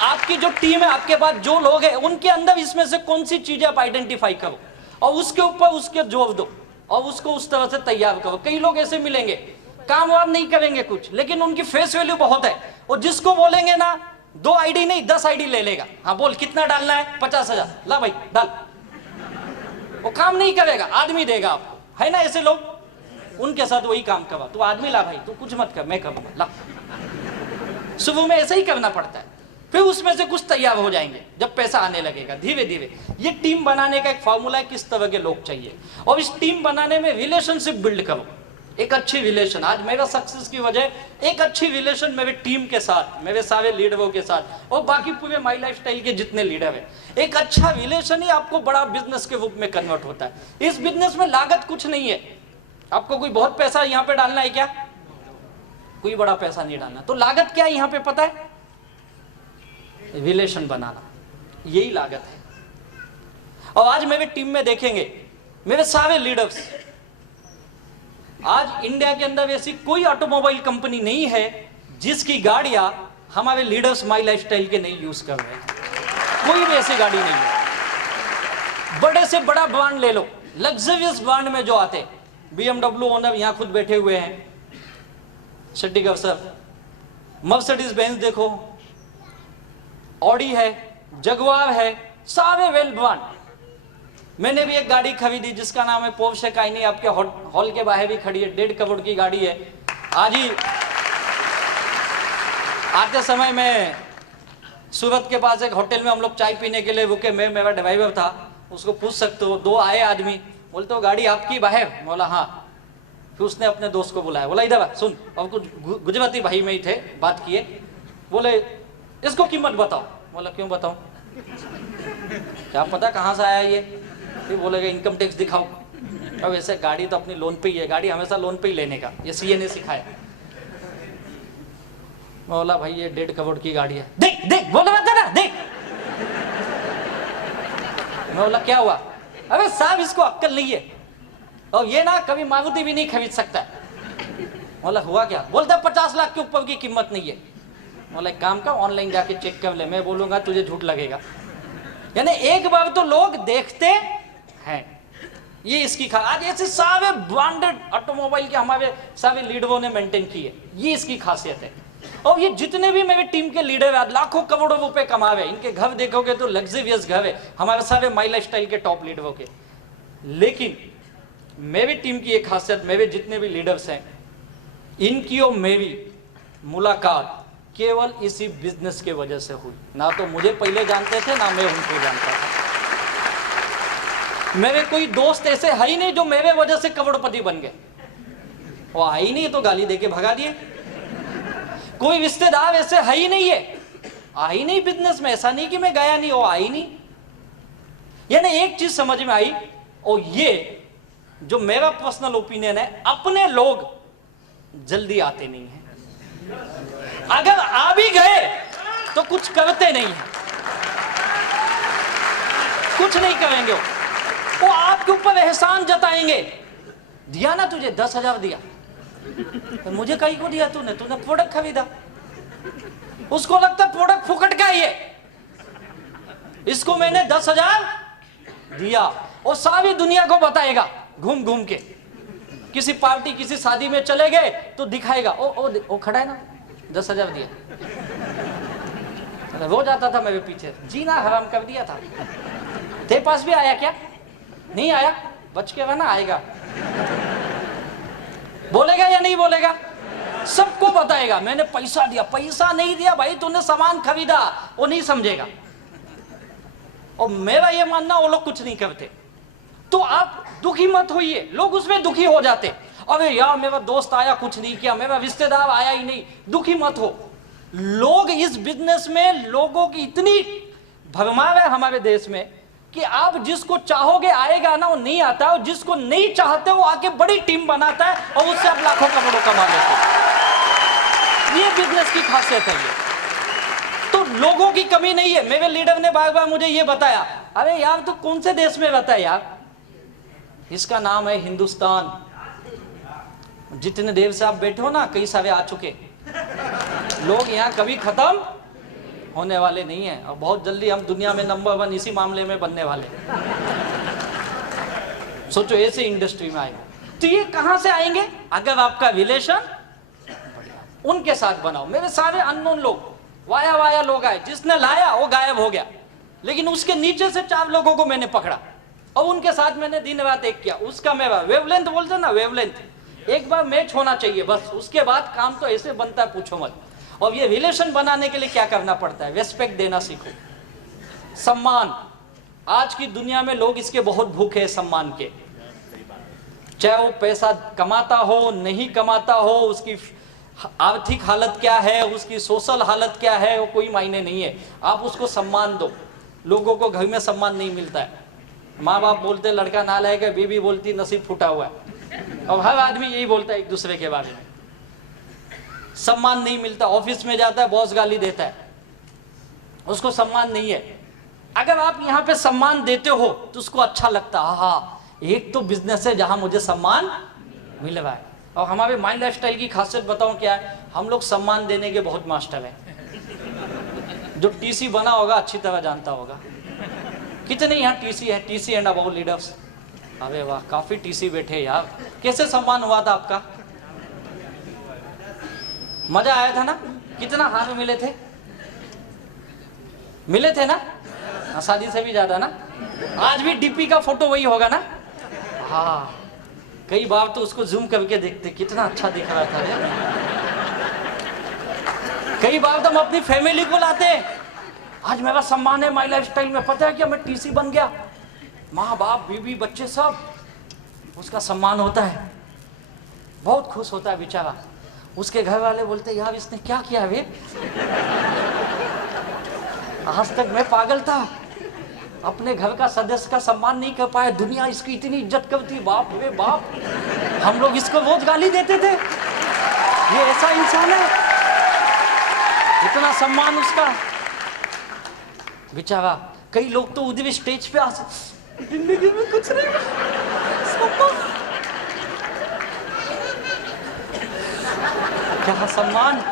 आपकी जो टीम है, आपके पास जो लोग हैं, उनके अंदर इसमें से कौन सी चीजें आप आइडेंटिफाई करो और उसके ऊपर उसके जोर दो और उसको उस तरह से तैयार करो। कई लोग ऐसे मिलेंगे, काम वाम नहीं करेंगे कुछ, लेकिन उनकी फेस वैल्यू बहुत है, और जिसको बोलेंगे ना 2 आईडी नहीं 10 आईडी ले लेगा। हाँ बोल कितना डालना है, 50,000, ला भाई डाल। वो काम नहीं करेगा, आदमी देगा आपको, है ना ऐसे लोग, उनके साथ वही काम करवा। तू आदमी ला भाई, तू कुछ मत कर, मैं करूंगा, ला। शुरू में ऐसा ही करना पड़ता है, फिर उसमें से कुछ तैयार हो जाएंगे जब पैसा आने लगेगा धीरे धीरे। ये टीम बनाने का एक फॉर्मूला है, किस तरह के लोग चाहिए, और इस टीम बनाने में रिलेशनशिप बिल्ड करो, एक अच्छी रिलेशन। आज मेरा सक्सेस की वजह एक अच्छी रिलेशन मेरे टीम के साथ, मेरे सारे लीडरों के साथ, और बाकी पूरे माई लाइफस्टाइल के जितने लीडर हैं। एक अच्छा रिलेशन ही आपको बड़ा बिजनेस के रूप में कन्वर्ट होता है। इस बिजनेस में लागत कुछ नहीं है, आपको कोई बहुत पैसा यहाँ पे डालना है क्या, कोई बड़ा पैसा नहीं डालना। तो लागत क्या है यहाँ पे पता है, रिलेशन बनाना, यही लागत है। और आज मेरे टीम में देखेंगे मेरे सारे लीडर्स, आज इंडिया के अंदर ऐसी कोई ऑटोमोबाइल कंपनी नहीं है जिसकी गाड़ियां हमारे लीडर्स माई लाइफस्टाइल के नहीं यूज कर रहे हैं। कोई भी ऐसी गाड़ी नहीं है। बड़े से बड़ा ब्रांड ले लो, लग्जरियस ब्रांड में जो आते, BMW ओनर यहां खुद बैठे हुए हैं, शेट्टीकर सर, मर्सिडीज बेंज देखो, ऑडी है, जगुआर है, सारे वेल ब्रांड। मैंने भी एक गाड़ी खरीदी जिसका नाम है पोर्शे कायनी, आपके हॉल के बाहर भी खड़ी है, 1.5 करोड़ की गाड़ी है। आज ही आते समय में सूरत के पास एक होटल में हम लोग चाय पीने के लिए रुके, मैं मेरा ड्राइवर था, उसको पूछ सकते हो, 2 आए आदमी, बोलते हो गाड़ी आपकी बाहर? बोला हाँ। फिर उसने अपने दोस्त को बुलाया, बोला इधर सुन, और कुछ गुजराती भाई में ही थे, बात किए, बोले इसको कीमत बताओ। बोला क्यों बताऊं, क्या पता कहाँ से आया ये। फिर बोलेगा इनकम टैक्स दिखाओ। अब ऐसे गाड़ी तो अपनी लोन पे ही है, गाड़ी हमेशा लोन पे ही लेने का, ये सीए ने सिखाया। बोला भाई ये 1.5 करोड़ की गाड़ी है। देख देख बोला मत ना, देख। मैं बोला क्या हुआ? अबे साहब इसको अक्ल नहीं है, और ये ना कभी मारुति भी नहीं खरीद सकता। बोला हुआ क्या? बोलता 50 लाख के ऊपर की कीमत नहीं है। बोला एक काम का ऑनलाइन जाके चेक कर ले, मैं बोलूंगा तुझे झूठ लगेगा। यानी एक बार तो लोग देखते हैं, ये इसकी आज ऐसे सारे ब्रांडेड ऑटोमोबाइल के हमारे सारे लीडरों ने मेंटेन की है, ये इसकी खासियत है। और ये जितने भी मेरे टीम के लीडर हैं, लाखों करोड़ों रुपए कमा रहे हैं, इनके घर देखोगे तो लग्जरियस घर है, हमारे सारे माई लाइफस्टाइल के टॉप लीडरों के। लेकिन मेरी टीम की एक खासियत, मेरे जितने भी लीडर्स हैं, इनकी और मेरी मुलाकात केवल इसी बिजनेस के वजह से हुई। ना तो मुझे पहले जानते थे, ना मैं उनको जानता था। मेरे कोई दोस्त ऐसे है ही नहीं जो मेरे वजह से करोड़पति बन गए, वो आई ही नहीं तो गाली देके भगा दिए। कोई रिश्तेदार ऐसे है ही नहीं है, आई नहीं बिजनेस में, ऐसा नहीं कि मैं गया नहीं, वो आई नहीं। यानी एक चीज समझ में आई, और ये जो मेरा पर्सनल ओपिनियन है, अपने लोग जल्दी आते नहीं हैं, अगर आ भी गए तो कुछ करते नहीं है, कुछ नहीं करेंगे। वो आपके ऊपर एहसान जताएंगे, दिया ना तुझे 10,000 दिया, तो मुझे कहीं को दिया तूने प्रोडक्ट खरीदा। उसको लगता प्रोडक्ट फुकट का ही है, इसको मैंने 10,000 दिया, और सारी दुनिया को बताएगा घूम घूम के। किसी पार्टी किसी शादी में चले गए तो दिखाएगा, ओ खड़ा है ना, 10,000 दिया। रोज आता था मेरे पीछे, जीना हराम कर दिया था। तेरे पास भी आया क्या? नहीं आया, बच के रहना, आएगा। बोलेगा या नहीं बोलेगा? सबको बताएगा मैंने पैसा दिया। पैसा नहीं दिया भाई, तूने सामान खरीदा, वो नहीं समझेगा। और मेरा ये मानना, वो लोग कुछ नहीं करते। तो आप दुखी मत होइए, लोग उसमें दुखी हो जाते, अरे यार मेरा दोस्त आया कुछ नहीं किया, मेरा रिश्तेदार आया ही नहीं। दुखी मत हो, लोग इस बिजनेस में, लोगों की इतनी भरमार है हमारे देश में कि आप जिसको चाहोगे आएगा ना, वो नहीं आता, और जिसको नहीं चाहते वो आके बड़ी टीम बनाता है, और उससे आप लाखों करोड़ों कमा लेते हैं। ये बिजनेस की खासियत है। ये तो लोगों की कमी नहीं है। मेरे लीडर ने बार बार मुझे ये बताया, अरे यार तू कौन से देश में रहता है यार? इसका नाम है हिंदुस्तान। जितने देर से आप बैठे हो ना, कई सारे आ चुके लोग यहाँ कभी खत्म होने वाले नहीं है, और बहुत जल्दी हम दुनिया में नंबर 1 इसी मामले में बनने वाले। सोचो ऐसे इंडस्ट्री में आए तो ये कहां से आएंगे? अगर आपका रिलेशन उनके साथ बनाओ। मेरे सारे अननोन लोग, वाया वाया लोग आए, जिसने लाया वो गायब हो गया, लेकिन उसके नीचे से 4 लोगों को मैंने पकड़ा और उनके साथ मैंने दिन रात एक किया। उसका मेरा वेवलेंथ बोलते ना, वेवलेंथ एक बार मैच होना चाहिए बस, उसके बाद काम तो ऐसे बनता है पूछो मत। और ये रिलेशन बनाने के लिए क्या करना पड़ता है? रेस्पेक्ट देना सीखो, सम्मान। आज की दुनिया में लोग इसके बहुत भूखे हैं, सम्मान के। चाहे वो पैसा कमाता हो नहीं कमाता हो, उसकी आर्थिक हालत क्या है, उसकी सोशल हालत क्या है, वो कोई मायने नहीं है। आप उसको सम्मान दो। लोगों को घर में सम्मान नहीं मिलता है। माँ बाप बोलते लड़का नालायक है, बीवी बोलती नसीब फूटा हुआ है, और हर आदमी यही बोलता है एक दूसरे के बारे में। सम्मान नहीं मिलता। ऑफिस में जाता है, बॉस गाली देता है, उसको सम्मान नहीं है। अगर आप यहाँ पे सम्मान देते हो तो उसको अच्छा लगता है, हाँ एक तो बिजनेस है जहां मुझे सम्मान मिल रहा है। और हमारे माई लाइफस्टाइल की खासियत बताऊं क्या है, हम लोग सम्मान देने के बहुत मास्टर हैं। जो टीसी बना होगा अच्छी तरह जानता होगा। कितने यहाँ टीसी है, टीसी एंड अबाउट लीडर्स? अबे वाह, काफी टीसी बैठे यार। कैसे सम्मान हुआ था आपका? मजा आया था ना? कितना हार मिले थे? मिले थे ना? शादी से भी ज्यादा ना? आज भी डीपी का फोटो वही होगा ना? हाँ, कई बार तो उसको जूम करके देखते, कितना अच्छा दिख रहा था रे। कई बार तो हम अपनी फैमिली को लाते, आज मेरा सम्मान है माई लाइफस्टाइल में, पता है क्या मैं टीसी बन गया। माँ बाप बीवी बच्चे सब, उसका सम्मान होता है, बहुत खुश होता है बेचारा। उसके घर वाले बोलते यार इसने क्या किया वे, आज तक मैं पागल था, अपने घर का सदस्य का सम्मान नहीं कर पाया, दुनिया इसकी इतनी इज्जत करती, बाप रे बाप, हम लोग इसको रोज गाली देते थे, ये ऐसा इंसान है, इतना सम्मान उसका बेचारा। कई लोग तो उधर स्टेज पे आ, जिंदगी में कुछ नहीं सम्मान, क्या सम्मान।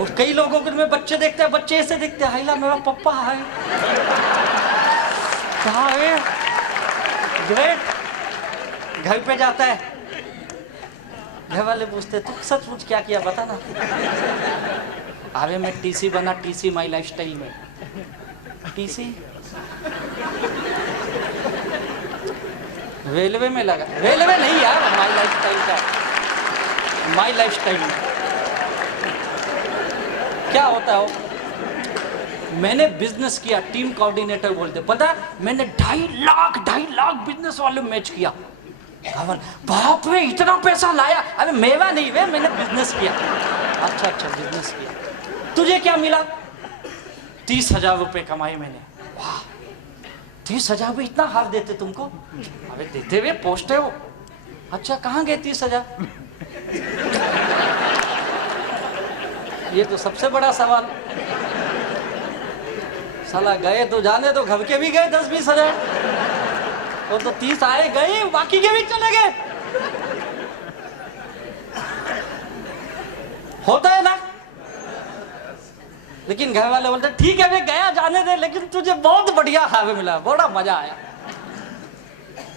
और कई लोगों को में बच्चे देखते हैं, बच्चे ऐसे देखते हैं, हाइला मेरा पप्पा है, कहाँ है, ग्रेट। घर पे जाता है, घर वाले पूछते तू सचमुच क्या किया बता ना। अरे मैं टीसी बना, टीसी माई लाइफस्टाइल में। टीसी रेलवे में लगा, रेलवे नहीं यार, माई लाइफस्टाइल का, माई लाइफस्टाइल में क्या होता है। मैंने बिजनेस किया, टीम कोऑर्डिनेटर बोलते, पता है मैंने 2.5 लाख बिजनेस वाले मैच किया। बाप रे इतना पैसा लाया, अरे मेवा नहीं वे, मैंने बिजनेस किया। अच्छा बिजनेस किया, तुझे क्या मिला? 30,000 रुपए कमाए मैंने। वाह, 30,000 भी इतना हार देते तुमको? अबे देते हुए पोस्टे हो। अच्छा कहाँ गए 30,000? ये तो सबसे बड़ा सवाल। साला गए तो जाने दो, घर के भी गए 10-20 हजार, वो तो 30 आए गए, बाकी के भी चले गए। होता है ना? लेकिन घर वाले बोलते ठीक है मैं गया जाने दे, लेकिन तुझे बहुत बढ़िया खावे मिला, बड़ा मजा आया।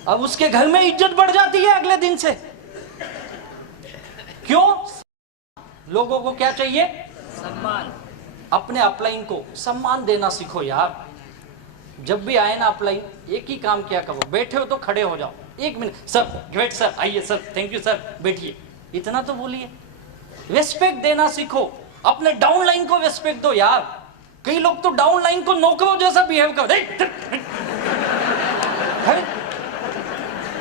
अब उसके घर में इज्जत बढ़ जाती है अगले दिन से। क्यों? लोगों को क्या चाहिए? सम्मान। अपने अपलाइन को सम्मान देना सीखो यार। जब भी आए ना अपलाइन, एक ही काम किया करो, बैठे हो तो खड़े हो जाओ, 1 मिनट, सर ग्रेट सर, आइए सर, थैंक यू सर, बैठिए, इतना तो बोलिए। रेस्पेक्ट देना सीखो, अपने डाउन लाइन को रेस्पेक्ट दो यार। कई लोग तो डाउन लाइन को नौकरों जैसा बिहेव कर,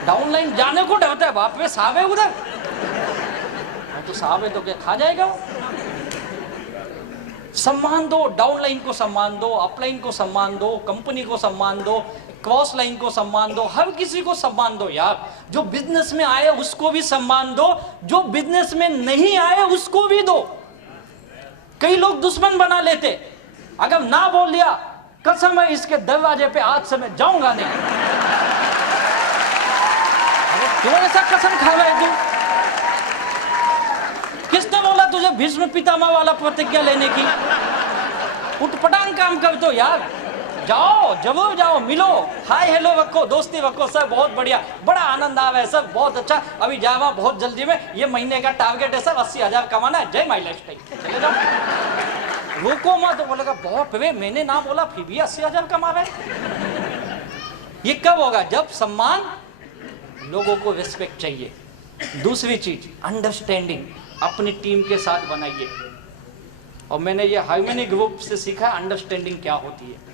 डाउन लाइन जाने को डरता है, बाप रे साहब है उधर, तो साहब है तो क्या खा जाएगा वो। सम्मान दो, डाउन लाइन को सम्मान दो, अपलाइन को सम्मान दो, कंपनी को सम्मान दो, क्रॉस लाइन को सम्मान दो, हर किसी को सम्मान दो यार। जो बिजनेस में आए उसको भी सम्मान दो, जो बिजनेस में नहीं आए उसको भी दो। कई लोग दुश्मन बना लेते, अगर ना बोल दिया कसम है इसके दरवाजे पे आज से मैं जाऊंगा नहीं। अरे क्यों ऐसा कसम खा रहा है तू? किसने बोला तुझे भीष्म पितामह वाला प्रतिज्ञा लेने की? उठपटांग काम कर दो यार, जाओ जरूर जाओ, मिलो, हाय हेलो रखो, दोस्ती रखो, सर बहुत बढ़िया, बड़ा आनंद आ रहा है सर, बहुत अच्छा, अभी जावा बहुत जल्दी में, ये महीने का टारगेट है सर 80,000 कमाना है, जय माई लाइफस्टाइल, चले जाओ। रुको मत, तो बोलेगा बाप रे मैंने ना बोला फिर भी 80,000 कमा रहे। ये कब होगा? जब सम्मान, लोगों को रिस्पेक्ट चाहिए। दूसरी चीज अंडरस्टैंडिंग, अपनी टीम के साथ बनाइए। और मैंने ये हार्मनी ग्रुप से सीखा अंडरस्टैंडिंग क्या होती है।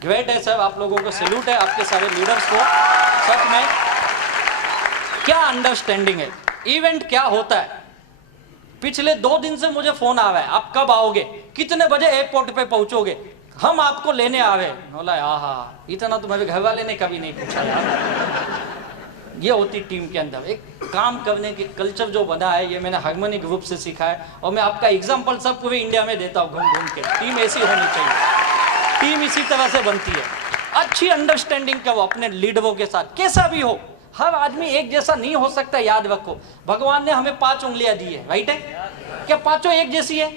ग्रेट है सर, आप लोगों को सैल्यूट है, आपके सारे लीडर्स को। सच में क्या अंडरस्टैंडिंग है। इवेंट क्या होता है, पिछले 2 दिन से मुझे फोन आ रहा है, आप कब आओगे, कितने बजे एयरपोर्ट पे पहुंचोगे, हम आपको लेने आ रहे। बोला आहा, इतना तो मेरे घर वाले ने कभी नहीं पूछा यार। ये होती टीम के अंदर एक काम करने की कल्चर जो बना है, ये मैंने हार्मनी ग्रुप से सीखा है। और मैं आपका एग्जांपल सब पूरे इंडिया में देता हूँ घूम घूम के। टीम ऐसी होनी चाहिए, टीम इसी तरह से बनती है। अच्छी अंडरस्टैंडिंग करो अपने लीडरों के साथ, कैसा भी हो। हर आदमी एक जैसा नहीं हो सकता, याद रखो। भगवान ने हमें 5 उंगलियां दी है, राइट है? क्या पांचों एक जैसी है?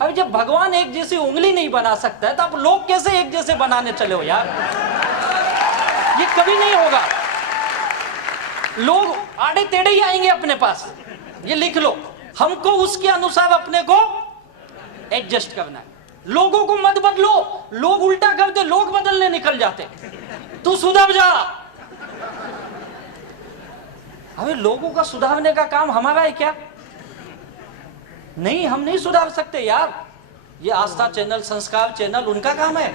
अभी जब भगवान एक जैसी उंगली नहीं बना सकता है तो आप लोग कैसे एक जैसे बनाने चले हो यार? ये कभी नहीं होगा। लोग आड़े टेढ़े ही आएंगे अपने पास, ये लिख लो। हमको उसके अनुसार अपने को एडजस्ट करना है। लोगों को मत बदलो, लोग उल्टा करते, लोग बदलने निकल जाते। तू सुधर जा। अबे लोगों का सुधारने का काम हमारा है क्या? नहीं, हम नहीं सुधार सकते यार। ये आस्था चैनल, संस्कार चैनल, उनका काम है।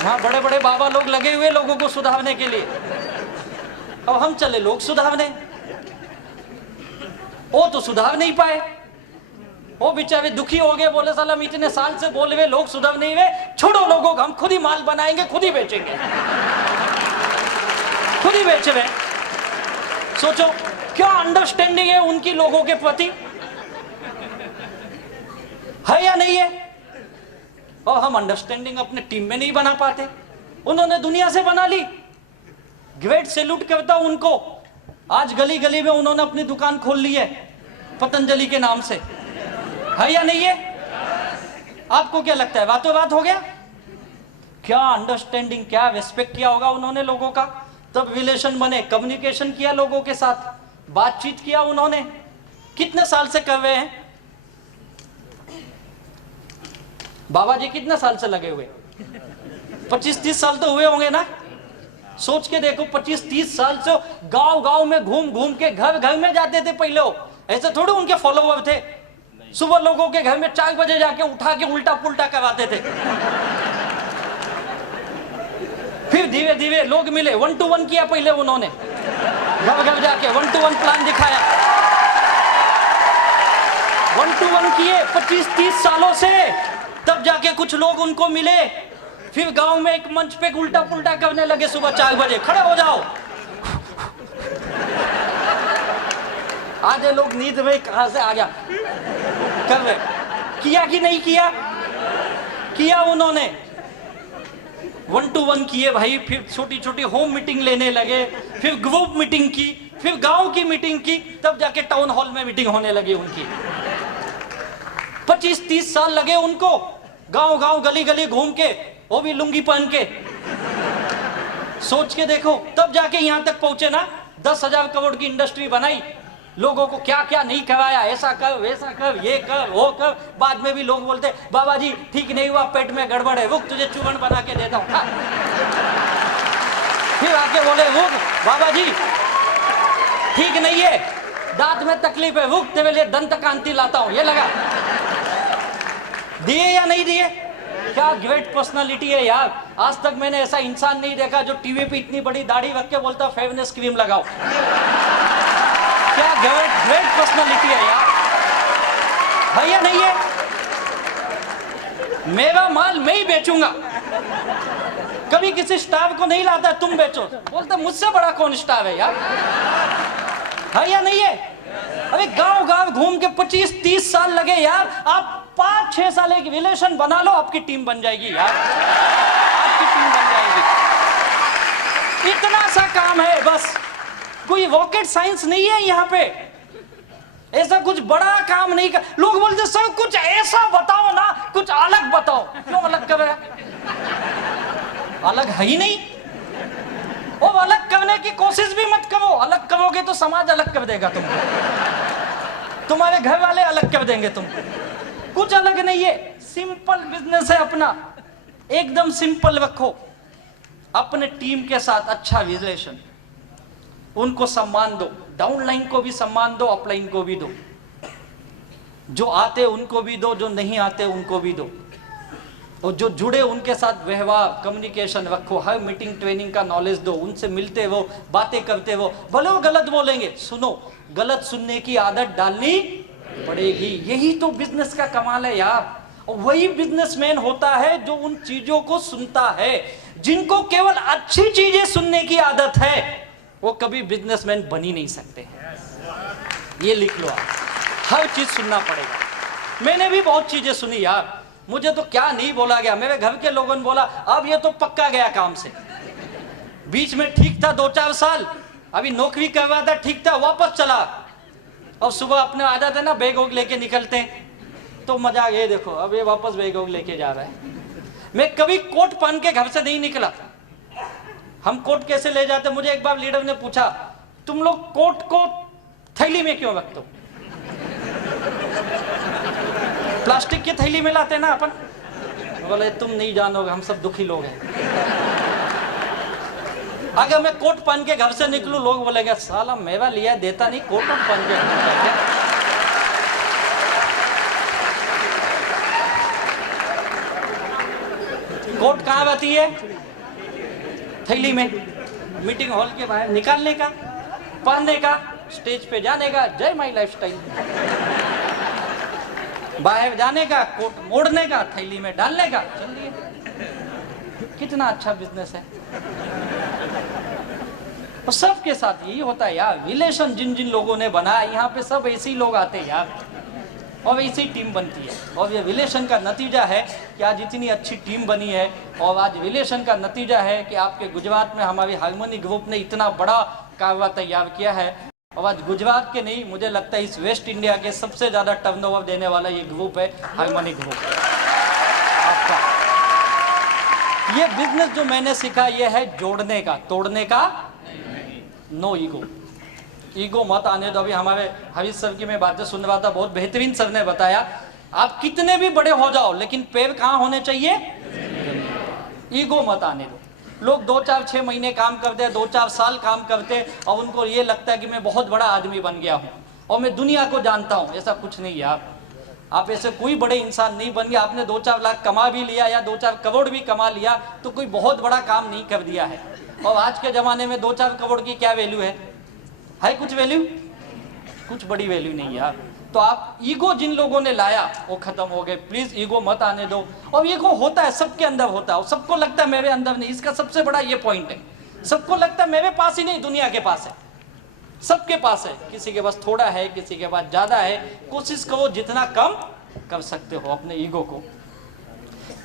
वहां बड़े बड़े बाबा लोग लगे हुए लोगों को सुधारने के लिए, अब हम चले लोग सुधारने। वो तो सुधार नहीं पाए, वो बेचारे दुखी हो गए, बोले साला हम इतने साल से बोल रहे लोग सुधर नहीं हुए, छोड़ो लोगों को, हम खुद ही माल बनाएंगे, खुद ही बेचेंगे, खुद ही बेच रहे। सोचो क्या अंडरस्टैंडिंग है उनकी लोगों के प्रति, है या नहीं है? और हम अंडरस्टैंडिंग अपने टीम में नहीं बना पाते, उन्होंने दुनिया से बना ली। ग्रेट सैल्यूट करता हूं उनको। आज गली गली में उन्होंने अपनी दुकान खोल ली है पतंजलि के नाम से, है या नहीं है? आपको क्या लगता है बातों बात हो गया? क्या अंडरस्टैंडिंग, क्या रिस्पेक्ट किया होगा उन्होंने लोगों का, तब रिलेशन बने, कम्युनिकेशन किया लोगों के साथ, बातचीत किया उन्होंने। कितने साल से कर रहे हैं बाबा जी? कितने साल से लगे हुए? 25-30 साल तो हुए होंगे ना। सोच के देखो, 25-30 साल से गांव गांव में घूम घूम के, घर घर में जाते थे पहले वो, ऐसे थोड़े उनके फॉलोवर थे। सुबह लोगों के घर में 4 बजे जाके उठा के उल्टा पुल्टा करवाते थे। फिर धीरे धीरे लोग मिले, 1-to-1 किया पहले उन्होंने, घर घर जाके 1-to-1 प्लान दिखाया। 1-to-1 किए 25-30 सालों से, तब जाके कुछ लोग उनको मिले। फिर गांव में एक मंच पे उल्टा पुल्टा करने लगे, सुबह 4 बजे खड़े हो जाओ। आधे लोग नींद में कहां से आ गया कर रहे। किया कि नहीं किया? किया उन्होंने। 1-to-1 किए भाई, फिर छोटी छोटी होम मीटिंग लेने लगे, फिर ग्रुप मीटिंग की, फिर गांव की मीटिंग की, तब जाके टाउन हॉल में मीटिंग होने लगी उनकी। 25-30 साल लगे उनको, गांव गांव गली गली घूम के, वो भी लुंगी पहन के। सोच के देखो, तब जाके यहां तक पहुंचे ना। 10,000 करोड़ की इंडस्ट्री बनाई, लोगों को क्या क्या नहीं करवाया, ऐसा कर वैसा कर, ये कर वो कर। बाद में भी लोग बोलते बाबा जी ठीक नहीं हुआ, पेट में गड़बड़ है, रुक तुझे चूर्ण बना के देता हूं। फिर आके बोले रुक बाबा जी ठीक नहीं है, दांत में तकलीफ है, रुक तेरे लिए दंत कांति लाता हूं, ये लगा। दिए या नहीं दिए? क्या ग्रेट पर्सनालिटी है यार। आज तक मैंने ऐसा इंसान नहीं देखा जो टीवी पे इतनी बड़ी दाढ़ी रख के बोलता फेयरनेस क्रीम लगाओ। क्या ग्रेट पर्सनालिटी है यार, भैया नहीं है? मेरा माल मैं ही बेचूंगा, कभी किसी स्टाफ को नहीं लाता तुम बेचो, बोलता मुझसे बड़ा कौन स्टाफ है यार, है या नहीं है? अरे गांव गांव घूम के 25-30 साल लगे यार। आप 5-6 साल एक रिलेशन बना लो, आपकी टीम बन जाएगी यार, आपकी टीम बन जाएगी। इतना सा काम है बस, कोई रॉकेट साइंस नहीं है यहाँ पे, ऐसा कुछ बड़ा काम नहीं कर। लोग बोलते सर कुछ ऐसा बताओ ना, कुछ अलग बताओ। क्यों अलग कर रहे? अलग है ही नहीं। वो अलग करने की कोशिश भी मत करो, अलग करोगे तो समाज अलग कर देगा तुमको, तुम्हारे घर वाले अलग कर देंगे तुमको। कुछ अलग नहीं है, सिंपल बिजनेस है अपना, एकदम सिंपल रखो। अपने टीम के साथ अच्छा रिलेशन, उनको सम्मान दो, डाउनलाइन को भी सम्मान दो, अपलाइन को भी दो। जो आते उनको भी दो, जो नहीं आते उनको भी दो, और जो जुड़े उनके साथ व्यवहार कम्युनिकेशन रखो। हर मीटिंग ट्रेनिंग का नॉलेज दो, उनसे मिलते हो, बातें करते हो। भले वो गलत बोलेंगे, सुनो, गलत सुनने की आदत डालनी पड़ेगी। यही तो बिजनेस का कमाल है यार। और वही बिजनेसमैन होता है जो उन चीजों को सुनता है। जिनको केवल अच्छी चीजें सुनने की आदत है वो कभी बिजनेसमैन बन ही नहीं सकते। ये लिख लो आप, हर चीज सुनना पड़ेगा। मैंने भी बहुत चीजें सुनी यार, मुझे तो क्या नहीं बोला गया, मेरे घर के लोगों ने बोला अब ये तो पक्का गया काम से। बीच में ठीक था 2-4 साल, अभी नौकरी कर रहा था, ठीक था, वापस चला। और सुबह अपने आदत है ना बैग वैग लेके निकलते हैं, तो मजा ये देखो अब ये वापस बैग वैग लेके जा रहा है। मैं कभी कोट पहन के घर से नहीं निकला। हम कोट कैसे ले जाते, मुझे एक बार लीडर ने पूछा तुम लोग कोट को थैली में क्यों रखते हो? प्लास्टिक की थैली में लाते ना अपन। बोले तुम नहीं जानोगे, हम सब दुखी लोग हैं। अगर मैं कोट पहन के घर से निकलूं, लोग बोलेंगे साला मेवा लिया देता नहीं, कोट पहन के घूमता है। कोट कहाँ रहती है? थैली में। मीटिंग हॉल के बाहर निकालने का, पहनने का, स्टेज पे जाने का, जय माई लाइफस्टाइल। बाहर जाने का, कोट मोड़ने का, थैली में डालने का, चलिए। कितना अच्छा बिजनेस है। और सबके साथ यही होता है यार, रिलेशन जिन जिन लोगों ने बनाया, यहाँ पे सब ऐसे ही लोग आते हैं यार, और ऐसी टीम बनती है। और ये रिलेशन का नतीजा है कि आज इतनी अच्छी टीम बनी है। और आज रिलेशन का नतीजा है कि आपके गुजरात में हमारी हार्मोनी ग्रुप ने इतना बड़ा कारोबार तैयार किया है। और आज गुजरात के नहीं, मुझे लगता है इस वेस्ट इंडिया के सबसे ज्यादा टर्नओवर देने वाला ये ग्रुप है, हार्मोनी ग्रुप आपका। ये बिजनेस जो मैंने सीखा ये है जोड़ने का, तोड़ने का। नो ईगो, ईगो मत आने दो। अभी हमारे हरीश सर की मैं बातें सुन रहा था, बहुत बेहतरीन सर ने बताया आप कितने भी बड़े हो जाओ लेकिन पैर कहाँ होने चाहिए? ईगो मत आने दो। लोग 2-4-6 महीने काम करते हैं, 2-4 साल काम करते हैं और उनको ये लगता है कि मैं बहुत बड़ा आदमी बन गया हूँ और मैं दुनिया को जानता हूँ। ऐसा कुछ नहीं है। आप ऐसे कोई बड़े इंसान नहीं बन गए। आपने 2-4 लाख कमा भी लिया या 2-4 करोड़ भी कमा लिया तो कोई बहुत बड़ा काम नहीं कर दिया है। और आज के ज़माने में 2-4 करोड़ की क्या वैल्यू है कुछ वैल्यू? कुछ बड़ी वैल्यू नहीं यार। तो आप ईगो जिन लोगों ने लाया वो खत्म हो गए। प्लीज ईगो मत आने दो। और ईगो होता है, सबके अंदर होता है और सबको लगता है मेरे अंदर नहीं। इसका सबसे बड़ा ये पॉइंट है, सबको लगता है मेरे पास ही नहीं, दुनिया के पास है, सबके पास है। किसी के पास थोड़ा है, किसी के पास ज्यादा है। कोशिश करो जितना कम कर सकते हो अपने ईगो को।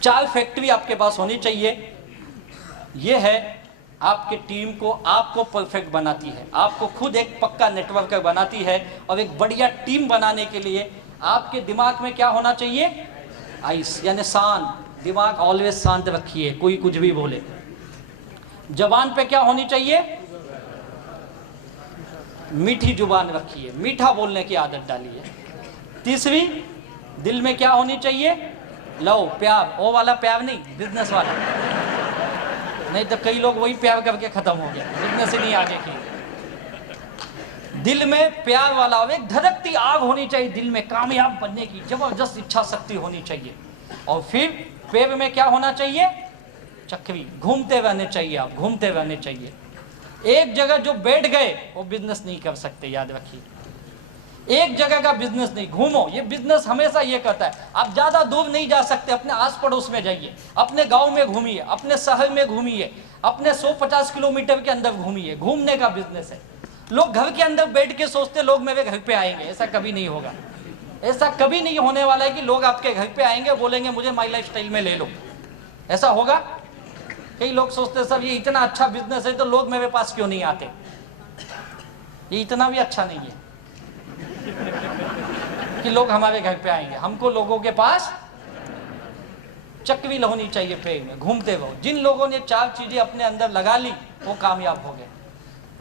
4 फैक्ट्री आपके पास होनी चाहिए। ये है आपके टीम को, आपको परफेक्ट बनाती है, आपको खुद एक पक्का नेटवर्क बनाती है। और एक बढ़िया टीम बनाने के लिए आपके दिमाग में क्या होना चाहिए? आइस, यानी शांत दिमाग, ऑलवेज शांत रखिए, कोई कुछ भी बोले। जबान पे क्या होनी चाहिए? मीठी जुबान रखिए, मीठा बोलने की आदत डालिए। तीसरी, दिल में क्या होनी चाहिए? लव, प्यार। वो वाला प्यार नहीं, बिजनेस वाला। नहीं तो कई लोग वही प्यार करके खत्म हो गया, बिजनेस ही नहीं आगे की। दिल में प्यार वाला, एक धड़कती आग होनी चाहिए दिल में, कामयाब बनने की जबरदस्त इच्छा शक्ति होनी चाहिए। और फिर पैर में क्या होना चाहिए? चक्री, घूमते रहने चाहिए, आप घूमते रहने चाहिए। एक जगह जो बैठ गए वो बिजनेस नहीं कर सकते, याद रखिए। एक जगह का बिजनेस नहीं, घूमो। ये बिजनेस हमेशा ये कहता है आप ज्यादा दूर नहीं जा सकते, अपने आस पड़ोस में जाइए, अपने गांव में घूमिए, अपने शहर में घूमिए, अपने 150 किलोमीटर के अंदर घूमिए। घूमने का बिजनेस है। लोग घर के अंदर बैठ के सोचते लोग मेरे घर पे आएंगे, ऐसा कभी नहीं होगा। ऐसा कभी नहीं होने वाला है कि लोग आपके घर पे आएंगे बोलेंगे मुझे माई लाइफ स्टाइल में ले लो। ऐसा होगा? कई लोग सोचते सब ये इतना अच्छा बिजनेस है तो लोग मेरे पास क्यों नहीं आते। ये इतना भी अच्छा नहीं है कि लोग हमारे घर पे आएंगे। हमको लोगों के पास चक्री होनी चाहिए, पेड़ में घूमते रहो। जिन लोगों ने 4 चीजें अपने अंदर लगा ली वो कामयाब हो गए।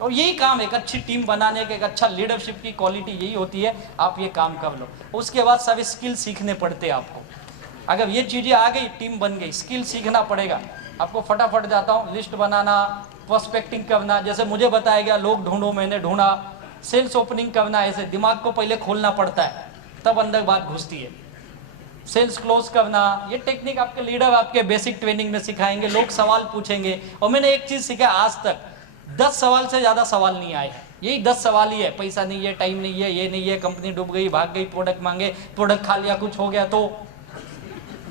और यही काम एक अच्छी टीम बनाने के, एक अच्छा लीडरशिप की क्वालिटी यही होती है। आप ये काम कर लो, उसके बाद सब स्किल सीखने पड़ते हैं आपको। अगर ये चीजें आ गई, टीम बन गई, स्किल सीखना पड़ेगा आपको। फटाफट जाता हूँ, लिस्ट बनाना, प्रोस्पेक्टिंग करना, जैसे मुझे बताया गया, लोग ढूंढो, मैंने ढूंढा। सेल्स ओपनिंग करना, ऐसे दिमाग को पहले खोलना पड़ता है तब अंदर बात घुसती है। सेल्स क्लोज करना, ये टेक्निक आपके लीडर आपके बेसिक ट्रेनिंग में सिखाएंगे। लोग सवाल पूछेंगे और मैंने एक चीज सीखा, आज तक 10 सवाल से ज्यादा सवाल नहीं आए हैं। यही 10 सवाल ही है, पैसा नहीं है, टाइम नहीं है, ये नहीं है, कंपनी डूब गई, भाग गई, प्रोडक्ट मांगे, प्रोडक्ट खा लिया, कुछ हो गया, तो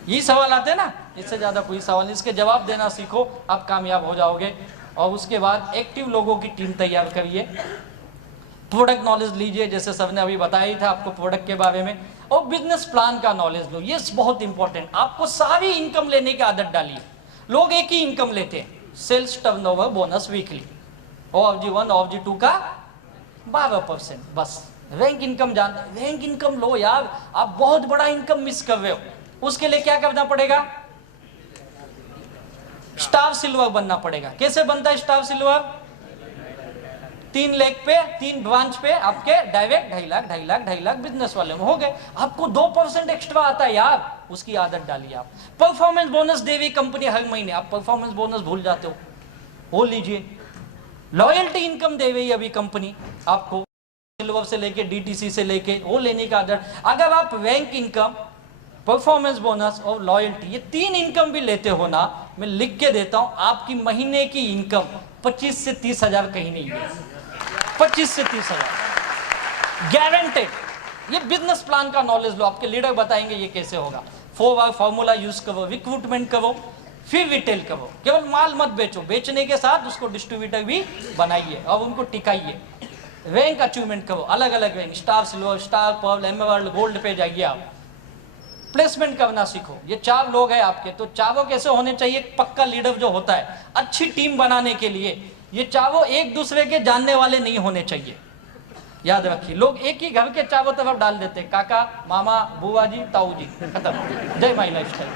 यही सवाल आते हैं ना। इससे ज्यादा कोई सवाल नहीं। इसके जवाब देना सीखो, आप कामयाब हो जाओगे। और उसके बाद एक्टिव लोगों की टीम तैयार करिए। प्रोडक्ट नॉलेज लीजिए, जैसे सर ने अभी बताया ही था आपको प्रोडक्ट के बारे में। और बिजनेस प्लान का नॉलेज लो, ये बहुत इंपॉर्टेंट। आपको सारी इनकम लेने की आदत डालिए। लोग एक ही इनकम लेते हैं, sales turnover bonus weekly, OFG1 OFG2 का 12%, बस। रैंक इनकम जानते हैं, रैंक इनकम लो यार, आप बहुत बड़ा इनकम मिस कर रहे हो। उसके लिए क्या करना पड़ेगा? स्टार सिल्वर बनना पड़ेगा। कैसे बनता है स्टार सिल्वर? 3 लाख पे, 3 ब्रांच पे आपके डायरेक्ट 2.5 लाख बिजनेस वाले में हो गए। आपको 2% एक्स्ट्रा आता है यार, उसकी आदत डालिए आप। परफॉर्मेंस बोनस दे रही कंपनी हर महीने, आप परफॉर्मेंस बोनस भूल जाते हो, वो लीजिए। लॉयल्टी इनकम दे रही अभी कंपनी आपको, सिल्वर से लेके DTC से लेके, वो लेने का आदत। अगर आप रैंक इनकम, परफॉर्मेंस बोनस और लॉयल्टी, ये 3 इनकम भी लेते हो ना, मैं लिख के देता हूं, आपकी महीने की इनकम 25 से 30 हजार कहीं नहीं है। 25 से 30 हजार गारंटेड। ये बिजनेस प्लान का नॉलेज लो, आपके लीडर बताएंगे ये कैसे होगा। 4R फॉर्मूला यूज करो, रिक्रूटमेंट करो, फिर रिटेल करो। केवल माल मत बेचो, बेचने के साथ उसको डिस्ट्रीब्यूटर भी बनाइए और उनको टिकाइए। रैंक अचीवमेंट करो, अलग अलग rank, star silver, star pearl, emerald, gold पे जाइए आप। प्लेसमेंट करना सीखो। ये 4 लोग हैं आपके, तो चारों कैसे होने चाहिए? पक्का लीडर जो होता है, अच्छी टीम बनाने के लिए ये चारों एक दूसरे के जानने वाले नहीं होने चाहिए। याद रखिए, लोग एक ही घर के चारों तरफ डाल देते, काका, मामा, बुआ जी, ताऊ जी, खत्म, जय माई लाइफस्टाइल।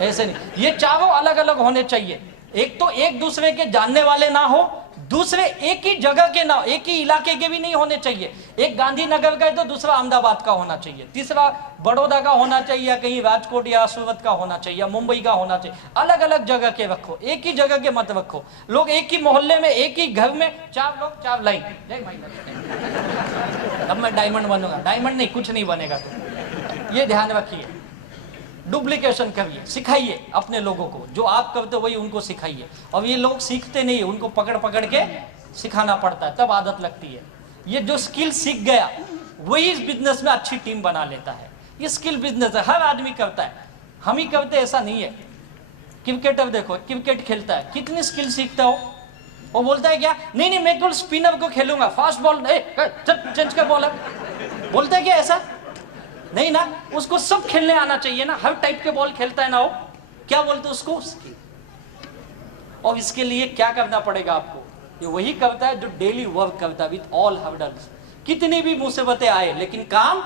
ऐसे नहीं, ये चारों अलग अलग होने चाहिए। एक तो एक दूसरे के जानने वाले ना हो, दूसरे एक ही जगह के ना, एक ही इलाके के भी नहीं होने चाहिए। एक गांधीनगर का है तो दूसरा अहमदाबाद का होना चाहिए, तीसरा बड़ौदा का होना चाहिए, या कहीं राजकोट या सूरत का होना चाहिए, या मुंबई का होना चाहिए। अलग अलग जगह के रखो, एक ही जगह के मत रखो। लोग एक ही मोहल्ले में, एक ही घर में 4 लोग 4 लाइन। अब मैं डायमंड बनूंगा, डायमंड नहीं, कुछ नहीं बनेगा। तो ये ध्यान रखिए, डुप्लीकेशन करिए, सिखाइए अपने लोगों को, जो आप करते हो वही उनको सिखाइए। और ये लोग सीखते नहीं है, उनको पकड़ पकड़ के सिखाना पड़ता है, तब आदत लगती है। ये जो स्किल सीख गया वही इस बिजनेस में अच्छी टीम बना लेता है। ये स्किल बिजनेस है, हर आदमी करता है, हम ही करते ऐसा नहीं है। क्रिकेटर देखो, क्रिकेट खेलता है, कितनी स्किल सीखता हो। वो बोलता है क्या, नहीं नहीं मैं केवल स्पिनर को खेलूंगा, फास्ट बॉल चेंज कर बॉलर, बोलता है क्या ऐसा? नहीं ना, उसको सब खेलने आना चाहिए ना, हर टाइप के बॉल खेलता है ना वो, क्या बोलते उसको? स्किल। और इसके लिए क्या करना पड़ेगा आपको? ये वही करता है जो डेली वर्क करता है विथ ऑल हर्डल्स। कितनी भी मुसीबतें आए लेकिन काम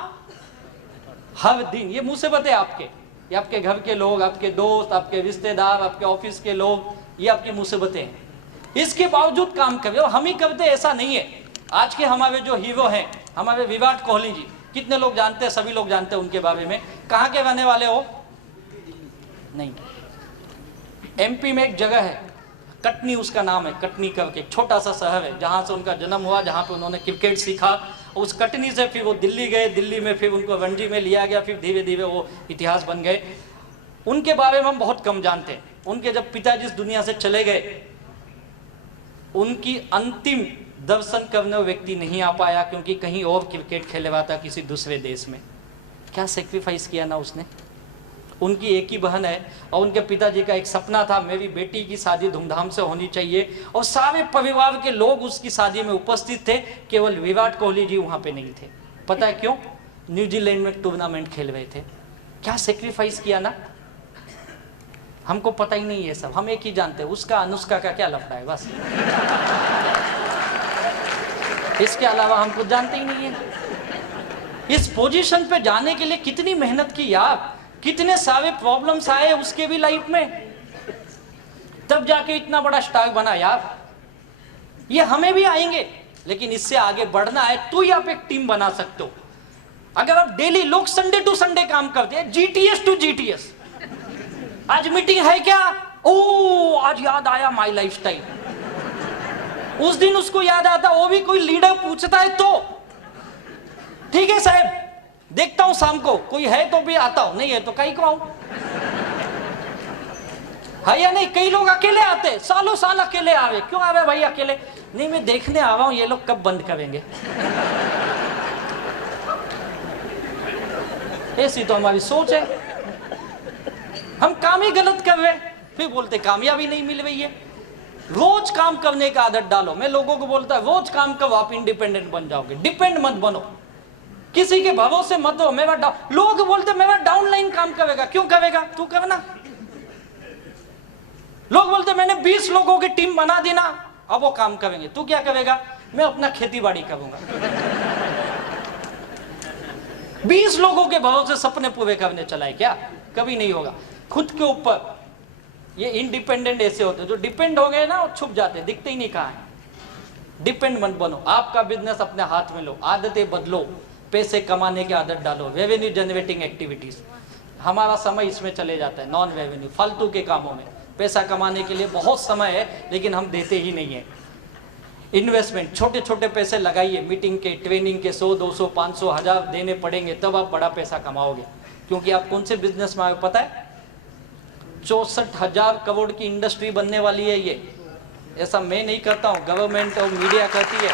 हर दिन। ये मुसीबतें आपके, ये आपके घर के लोग, आपके दोस्त, आपके रिश्तेदार, आपके ऑफिस के लोग, ये आपकी मुसीबतें हैं। इसके बावजूद काम करें, और हम ही करते ऐसा नहीं है। आज के हमारे जो हीरो हैं, हमारे विराट कोहली जी, कितने लोग जानते हैं? सभी लोग जानते हैं उनके बारे में। कहाँ के रहने वाले हो? नहीं, MP में एक जगह है, कटनी उसका नाम है, कटनी करके एक छोटा सा शहर है, जहाँ से उनका जन्म हुआ, जहाँ पे उन्होंने क्रिकेट सीखा। उस कटनी से फिर वो दिल्ली गए, दिल्ली में फिर उनको रणजी में लिया गया, फिर धीरे धीरे वो इतिहास बन गए। उनके बारे में हम बहुत कम जानते हैं। उनके जब पिताजी इस दुनिया से चले गए, उनकी अंतिम दर्शन करने व्यक्ति नहीं आ पाया, क्योंकि कहीं और क्रिकेट खेले हुआ था किसी दूसरे देश में। क्या सेक्रीफाइस किया ना उसने। उनकी एक ही बहन है, और उनके पिताजी का एक सपना था, मेरी बेटी की शादी धूमधाम से होनी चाहिए, और सारे परिवार के लोग उसकी शादी में उपस्थित थे, केवल विराट कोहली जी वहाँ पे नहीं थे। पता है क्यों? न्यूजीलैंड में टूर्नामेंट खेल रहे थे। क्या सेक्रीफाइस किया ना, हमको पता ही नहीं है सब, हम एक ही जानते हैं, उसका अनुष्का का क्या लफड़ा है, बस। इसके अलावा हम कुछ जानते ही नहीं है। इस पोजीशन पे जाने के लिए कितनी मेहनत की यार, कितने सारे प्रॉब्लम्स आए उसके भी लाइफ में, तब जाके इतना बड़ा स्टार बना यार। ये हमें भी आएंगे, लेकिन इससे आगे बढ़ना है तो ही आप एक टीम बना सकते हो। अगर आप डेली, लोग संडे टू संडे काम करते हैं, GTS टू GTS, आज मीटिंग है क्या, ओ आज याद आया माई लाइफस्टाइल। उस दिन उसको याद आता, वो भी कोई लीडर पूछता है तो ठीक है साहब, देखता हूं शाम को, कोई है तो भी आता हूं, नहीं है तो कहीं को आऊं, है या नहीं? कई लोग अकेले आते, सालों साल अकेले आ रहे। क्यों आ रहे भाई अकेले? नहीं मैं देखने आ रहा हूं ये लोग कब बंद करेंगे। ऐसी तो हमारी सोच है। हम काम ही गलत कर रहे, फिर बोलते कामयाबी नहीं मिल रही है। रोज काम करने का आदत डालो। मैं लोगों को बोलता है रोज काम करो, आप इंडिपेंडेंट बन जाओगे। डिपेंड मत बनो। किसी के भरोसे मत हो। मेरा लोग बोलते मेरा डाउनलाइन काम करेगा, क्यों करेगा? तू करना। लोग बोलते मैंने 20 लोगों की टीम बना दी ना, अब वो काम करेंगे। तू क्या करेगा? मैं अपना खेती बाड़ी करूंगा। 20 लोगों के भरोसे सपने पूरे करने चला है क्या? कभी नहीं होगा। खुद के ऊपर ये इंडिपेंडेंट ऐसे होते हैं, जो डिपेंड हो गए ना वो छुप जाते हैं, दिखते ही नहीं कहाँ है। डिपेंड मत बनो, आपका बिजनेस अपने हाथ में लो, आदतें बदलो, पैसे कमाने की आदत डालो, रेवेन्यू जनरेटिंग एक्टिविटीज। हमारा समय इसमें चले जाता है, नॉन रेवेन्यू फालतू के कामों में। पैसा कमाने के लिए बहुत समय है लेकिन हम देते ही नहीं है। इन्वेस्टमेंट, छोटे छोटे पैसे लगाइए, मीटिंग के, ट्रेनिंग के 100, 200, 500, 1000 देने पड़ेंगे, तब आप बड़ा पैसा कमाओगे। क्योंकि आप कौन से बिजनेस में आए पता है? 64,000 करोड़ की इंडस्ट्री बनने वाली है ये। ऐसा मैं नहीं करता हूँ, गवर्नमेंट और मीडिया करती है।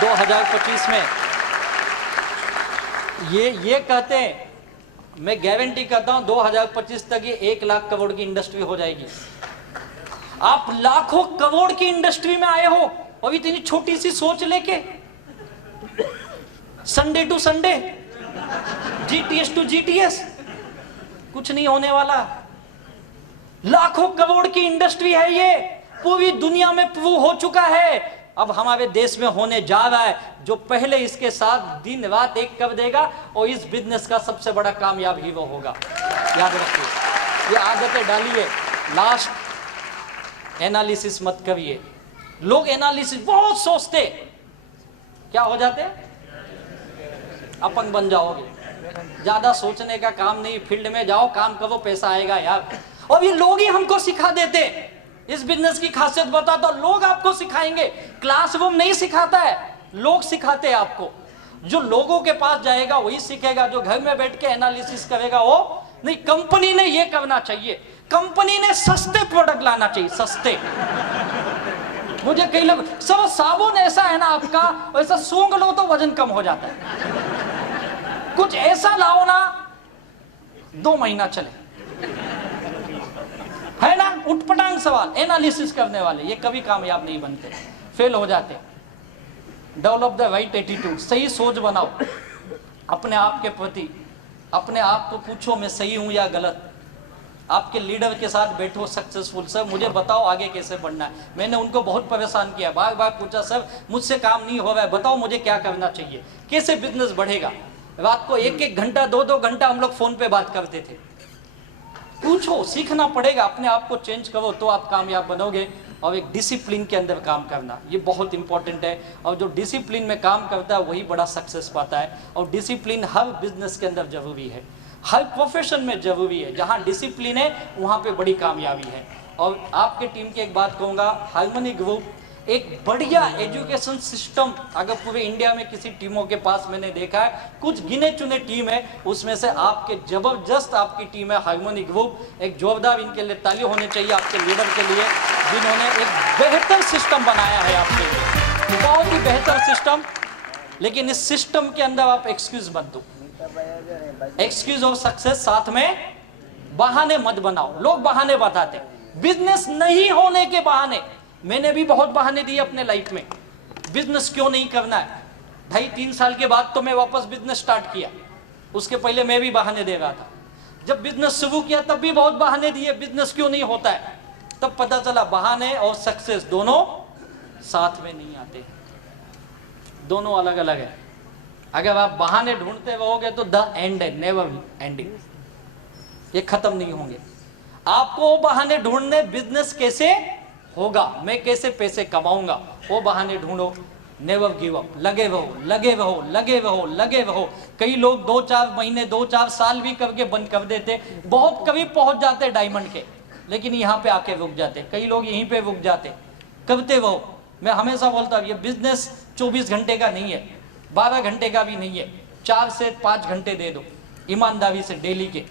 2025 में ये कहते हैं, मैं गारंटी करता हूँ 2025 तक ये 1 लाख करोड़ की इंडस्ट्री हो जाएगी। आप लाखों करोड़ की इंडस्ट्री में आए हो और इतनी छोटी सी सोच लेके, Sunday to Sunday, GTS to GTS, कुछ नहीं होने वाला। लाखों करोड़ की इंडस्ट्री है ये, पूरी दुनिया में प्रूव हो चुका है। अब हमारे देश में होने जा रहा है। जो पहले इसके साथ दिन रात एक कर देगा और इस बिजनेस का सबसे बड़ा कामयाब ही वो होगा। याद रखिए, ये आदतें डालिए। लास्ट, एनालिसिस मत करिए। लोग एनालिसिस बहुत सोचते, क्या हो जाते? अपंग बन जाओगे। ज्यादा सोचने का काम नहीं, फील्ड में जाओ, काम करो, पैसा आएगा यार। और ये लोग ही हमको सिखा देते। इस बिजनेस की खासियत बता दो, लोग आपको सिखाएंगे। क्लासरूम नहीं सिखाता है, लोग सिखाते हैं आपको। जो लोगों के पास जाएगा वही सीखेगा। जो घर में बैठ के एनालिसिस करेगा वो नहीं। कंपनी ने ये करना चाहिए, कंपनी ने सस्ते प्रोडक्ट लाना चाहिए, सस्ते। मुझे कई लोग, सब साबुन ऐसा है ना आपका, वैसा सूंघ लो तो वजन कम हो जाता है। कुछ ऐसा लाओ ना 2 महीना चले, है ना? उठपटांग सवाल, एनालिसिस करने वाले ये कभी कामयाब नहीं बनते, फेल हो जाते। डेवलप द राइट एटीट्यूड, सही सोच बनाओ अपने आप के प्रति। अपने आप को पूछो मैं सही हूं या गलत। आपके लीडर के साथ बैठो सक्सेसफुल, सर मुझे बताओ आगे कैसे बढ़ना है। मैंने उनको बहुत परेशान किया, बार बार पूछा, सर मुझसे काम नहीं हो रहा है, बताओ मुझे क्या करना चाहिए, कैसे बिजनेस बढ़ेगा। रात को 1-1 घंटा 2-2 घंटा हम लोग फोन पे बात करते थे। पूछो, सीखना पड़ेगा, अपने आप को चेंज करो तो आप कामयाब बनोगे। और एक डिसिप्लिन के अंदर काम करना, ये बहुत इंपॉर्टेंट है। और जो डिसिप्लिन में काम करता है वही बड़ा सक्सेस पाता है। और डिसिप्लिन हर बिजनेस के अंदर जरूरी है, हर प्रोफेशन में जरूरी है। जहाँ डिसिप्लिन है वहाँ पे बड़ी कामयाबी है। और आपके टीम की एक बात कहूँगा, हार्मनी ग्रुप एक बढ़िया एजुकेशन सिस्टम अगर पूरे इंडिया में किसी टीमों के पास मैंने देखा है, कुछ गिने चुने टीम है, उसमें से आपके जबरदस्त आपकी टीम है हार्मनी ग्रुप। एक जोरदार इनके लिए ताली होनी चाहिए आपके लीडर के लिए, जिन्होंने एक बेहतर सिस्टम बनाया है आपके लिए, बहुत ही बेहतर सिस्टम। लेकिन इस सिस्टम के अंदर आप एक्सक्यूज मत दो, एक्सक्यूज ऑफ सक्सेस साथ में बहाने मत बनाओ। लोग बहाने बताते, बिजनेस नहीं होने के बहाने। मैंने भी बहुत बहाने दिए अपने लाइफ में, बिजनेस क्यों नहीं करना है। 2.5-3 साल के बाद तो मैं वापस बिजनेस स्टार्ट किया, उसके पहले मैं भी बहाने दे रहा था। जब बिजनेस शुरू किया तब भी बहुत बहाने दिए, बिजनेस क्यों नहीं होता है। तब पता चला बहाने और सक्सेस दोनों साथ में नहीं आते, दोनों अलग अलग है। अगर आप बहाने ढूंढते रहोगे तो द एंड है, नेवर एंडिंग, ये खत्म नहीं होंगे। आपको बहाने ढूंढने, बिजनेस कैसे होगा, मैं कैसे पैसे कमाऊंगा, वो बहाने ढूंढो। नेवर गिव अप, लगे रहो, लगे रहो, लगे रहो, लगे रहो। कई लोग 2-4 महीने 2-4 साल भी करके बंद कर देते, बहुत करीब पहुंच जाते डायमंड के, लेकिन यहाँ पे आके रुक जाते। कई लोग यहीं पे रुक जाते। करते रहो। मैं हमेशा बोलता हूँ ये बिजनेस 24 घंटे का नहीं है, 12 घंटे का भी नहीं है। 4 से 5 घंटे दे दो ईमानदारी से डेली के।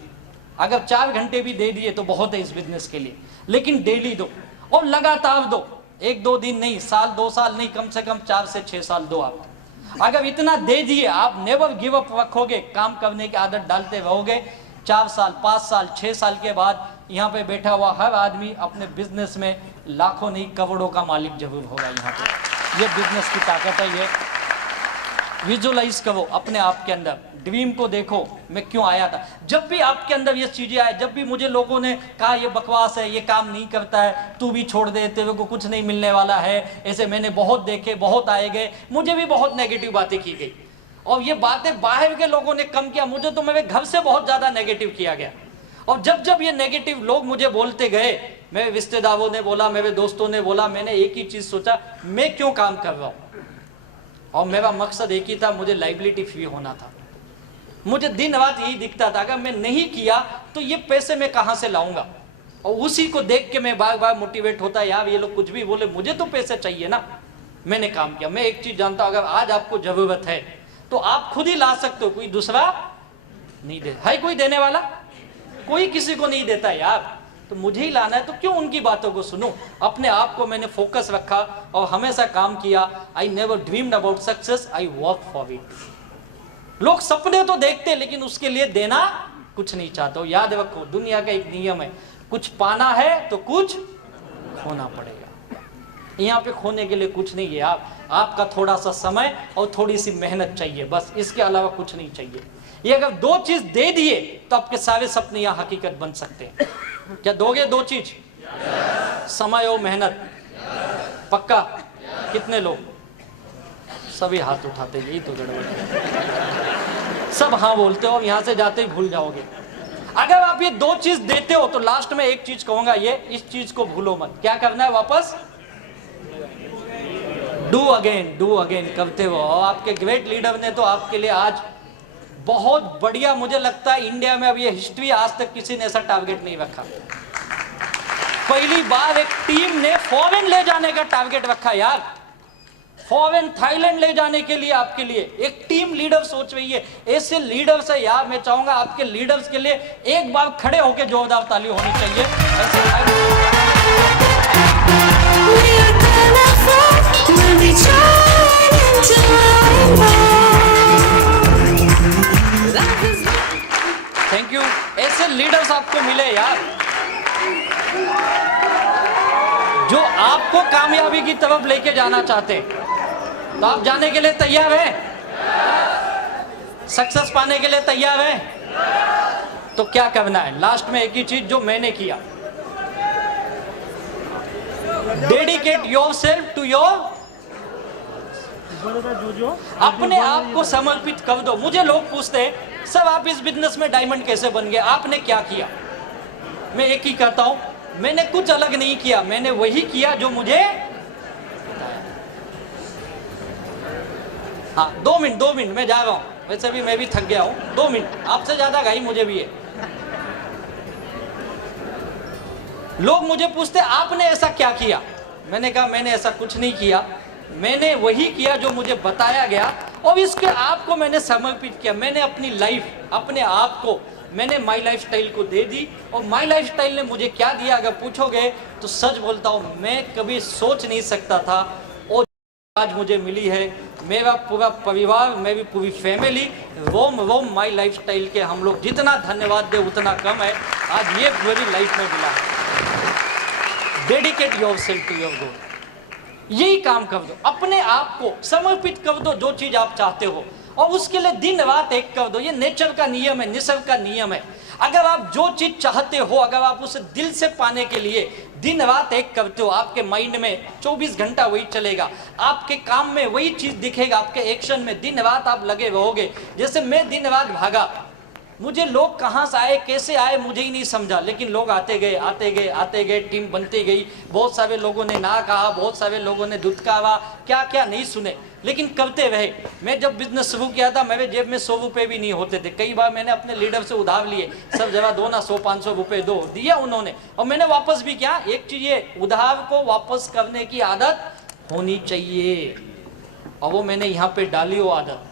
अगर 4 घंटे भी दे दिए तो बहुत है इस बिजनेस के लिए, लेकिन डेली दो और लगातार दो। 1-2 दिन नहीं, साल 2 साल नहीं, कम से कम 4 से 6 साल दो आप। अगर इतना दे दिए, आप नेवर गिव अप रखोगे, काम करने की आदत डालते रहोगे, 4 साल 5 साल 6 साल के बाद यहाँ पे बैठा हुआ हर आदमी अपने बिजनेस में लाखों नहीं करोड़ों का मालिक जरूर होगा। यहाँ पे ये बिजनेस की ताकत है। विजुअलाइज करो अपने आप के अंदर, ड्रीम को देखो मैं क्यों आया था। जब भी आपके अंदर ये चीजें आए, जब भी मुझे लोगों ने कहा ये बकवास है, ये काम नहीं करता है, तू भी छोड़ दे, तेरे को कुछ नहीं मिलने वाला है, ऐसे मैंने बहुत देखे, बहुत आए गए, मुझे भी बहुत नेगेटिव बातें की गई। और ये बातें बाहर के लोगों ने कम किया, मुझे तो मेरे घर से बहुत ज्यादा नेगेटिव किया गया। और जब जब ये नेगेटिव लोग मुझे बोलते गए, मेरे रिश्तेदारों ने बोला, मेरे दोस्तों ने बोला, मैंने एक ही चीज सोचा, मैं क्यों काम कर रहा हूं। और मेरा मकसद एक ही था, मुझे लाइबिलिटी फ्री होना था। मुझे दिन रात यही दिखता था, अगर मैं नहीं किया तो ये पैसे मैं कहां से लाऊंगा। और उसी को देख के मैं बार बार मोटिवेट होता, यार ये लोग कुछ भी बोले, मुझे तो पैसे चाहिए ना। मैंने काम किया। मैं एक चीज जानता हूं, अगर आज आपको जरूरत है तो आप खुद ही ला सकते हो, कोई दूसरा नहीं दे। है कोई देने वाला? कोई किसी को नहीं देता यार। तो मुझे ही लाना है, तो क्यों उनकी बातों को सुनूं। अपने आप को मैंने फोकस रखा और हमेशा काम किया। I never dreamed about success, I work for it. लोग सपने तो देखते लेकिन उसके लिए देना कुछ नहीं चाहते हो। याद रखो, दुनिया का एक नियम है, कुछ पाना है तो कुछ खोना पड़ेगा। यहाँ पे खोने के लिए कुछ नहीं है। आपका थोड़ा सा समय और थोड़ी सी मेहनत चाहिए, बस, इसके अलावा कुछ नहीं चाहिए। ये अगर दो चीज दे दिए तो आपके सारे सपने यहाँ हकीकत बन सकते हैं। क्या दोगे दो चीज? समय और मेहनत। पक्का? कितने लोग? सभी हाथ उठाते, यही तो गड़बड़ है। सब हाँ बोलते हो और यहाँ से जाते ही भूल जाओगे। अगर आप ये दो चीज देते हो तो लास्ट में एक चीज कहूंगा, ये इस चीज को भूलो मत। क्या करना है? वापस डू अगेन करते हो। और आपके ग्रेट लीडर ने तो आपके लिए आज बहुत बढ़िया, मुझे लगता है इंडिया में अब ये हिस्ट्री, आज तक किसी ने ऐसा टारगेट नहीं रखा। पहली बार एक टीम ने फॉरेन ले जाने का टारगेट रखा यार। फॉरेन, थाईलैंड ले जाने के लिए आपके लिए एक टीम लीडर सोच रही है। ऐसे लीडर्स है यार, मैं चाहूंगा आपके लीडर्स के लिए एक बार खड़े होकर जोरदार ताली होनी चाहिए। Thank you. ऐसे लीडर्स आपको मिले यार, जो आपको कामयाबी की तरफ लेके जाना चाहते हैं। तो आप जाने के लिए तैयार हैं? सक्सेस पाने के लिए तैयार हैं? तो क्या करना है? लास्ट में एक ही चीज जो मैंने किया, डेडिकेट योरसेल्फ टू योर, अपने आप को समर्पित कर दो। मुझे लोग पूछते हैं, सब आप इस बिजनेस में डायमंड कैसे बन गए, आपने क्या किया? मैं एक ही कहता हूं, मैंने कुछ अलग नहीं किया, मैंने वही किया जो मुझे बताया। हाँ, 2 मिनट मैं जा रहा हूं, वैसे भी मैं भी थक गया हूं। 2 मिनट, आपसे ज्यादा घाई मुझे भी है। लोग मुझे पूछते आपने ऐसा क्या किया? मैंने कहा मैंने ऐसा कुछ नहीं किया, मैंने वही किया जो मुझे बताया गया और इसके आप को मैंने समर्पित किया। मैंने अपनी लाइफ, अपने आप को मैंने माई लाइफ स्टाइल को दे दी। और माई लाइफ स्टाइल ने मुझे क्या दिया अगर पूछोगे तो सच बोलता हूँ, मैं कभी सोच नहीं सकता था और आज मुझे मिली है। मेरा पूरा परिवार, मेरी पूरी family, roam my life style के हम लोग जितना धन्यवाद दे उतना कम है। आज ये मेरी लाइफ में मिला है। Dedicate yourself to your goal, यही काम कर दो। अपने आप को समर्पित कर दो जो चीज आप चाहते हो और उसके लिए दिन रात एक कर दो। ये नेचर का नियम है, निसर्ग का नियम है। अगर आप जो चीज चाहते हो, अगर आप उसे दिल से पाने के लिए दिन रात एक करते हो, आपके माइंड में 24 घंटा वही चलेगा, आपके काम में वही चीज दिखेगा, आपके एक्शन में दिन रात आप लगे रहोगे। जैसे मैं दिन रात भागा, मुझे लोग कहाँ से आए, कैसे आए, मुझे ही नहीं समझा, लेकिन लोग आते गए आते गए आते गए, टीम बनती गई। बहुत सारे लोगों ने ना कहा, बहुत सारे लोगों ने दुत्कारा, क्या क्या नहीं सुने, लेकिन करते रहे। मैं जब बिजनेस शुरू किया था, मेरे जेब में 100 रुपये भी नहीं होते थे। कई बार मैंने अपने लीडर से उधार लिए, सब जगह दो ना, 100-500 रुपये दो, दिया उन्होंने और मैंने वापस भी किया। एक चीज ये, उधार को वापस करने की आदत होनी चाहिए और वो मैंने यहाँ पे डाली वो आदत।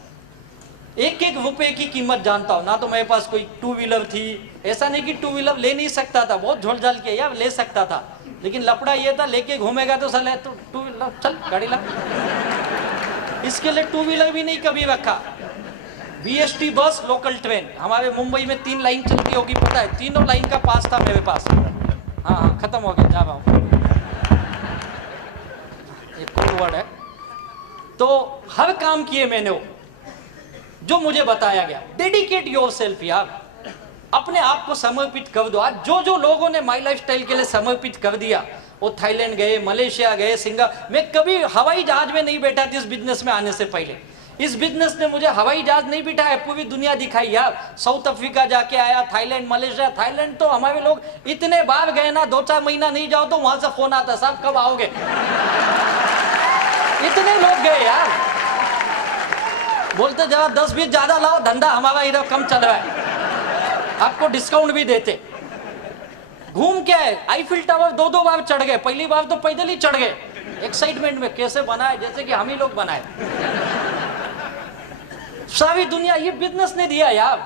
एक एक रुपए की कीमत जानता हूँ। ना तो मेरे पास कोई 2 व्हीलर थी, ऐसा नहीं कि 2 व्हीलर ले नहीं सकता था, बहुत झोल झाल के यार ले सकता था, लेकिन लफड़ा ये था लेके घूमेगा तो साले तो 2 व्हीलर चल गाड़ी ला। इसके लिए 2 व्हीलर भी नहीं कभी रखा। BST बस, लोकल ट्रेन, हमारे मुंबई में 3 लाइन चलती होगी, पता है, तीनों लाइन का पास था मेरे पास। हाँ, खत्म हो गया, जा रहा हूँ। एक कोड वर्ड है। तो हर काम किए मैंने वो, जो मुझे बताया गया, डेडिकेट योरसेल्फ यार, अपने आप को समर्पित कर दो। आज जो जो लोगों ने माई लाइफस्टाइल के लिए समर्पित कर दिया, वो थाईलैंड गए, मलेशिया गए, सिंगापुर। मैं कभी हवाई जहाज में नहीं बैठा था इस बिजनेस में आने से पहले। इस बिजनेस ने मुझे हवाई जहाज नहीं बिठाया, पूरी दुनिया दिखाई यार। साउथ अफ्रीका जाके आया, थाईलैंड, मलेशिया। थाईलैंड तो हमारे लोग इतने बार गए ना, 2-4 महीना नहीं जाओ तो वहां से फोन आता, साहब कब आओगे। इतने लोग गए यार, बोलते जरा 10-20 ज्यादा लाओ, धंधा हमारा इधर कम चल रहा है, आपको डिस्काउंट भी देते। घूम के आए, आईफिल टावर 2-2 बार चढ़ गए। पहली बार तो पैदल ही चढ़ गए, एक्साइटमेंट में, कैसे बनाए जैसे कि हम ही लोग बनाए। सारी दुनिया, ये बिजनेस ने दिया यार।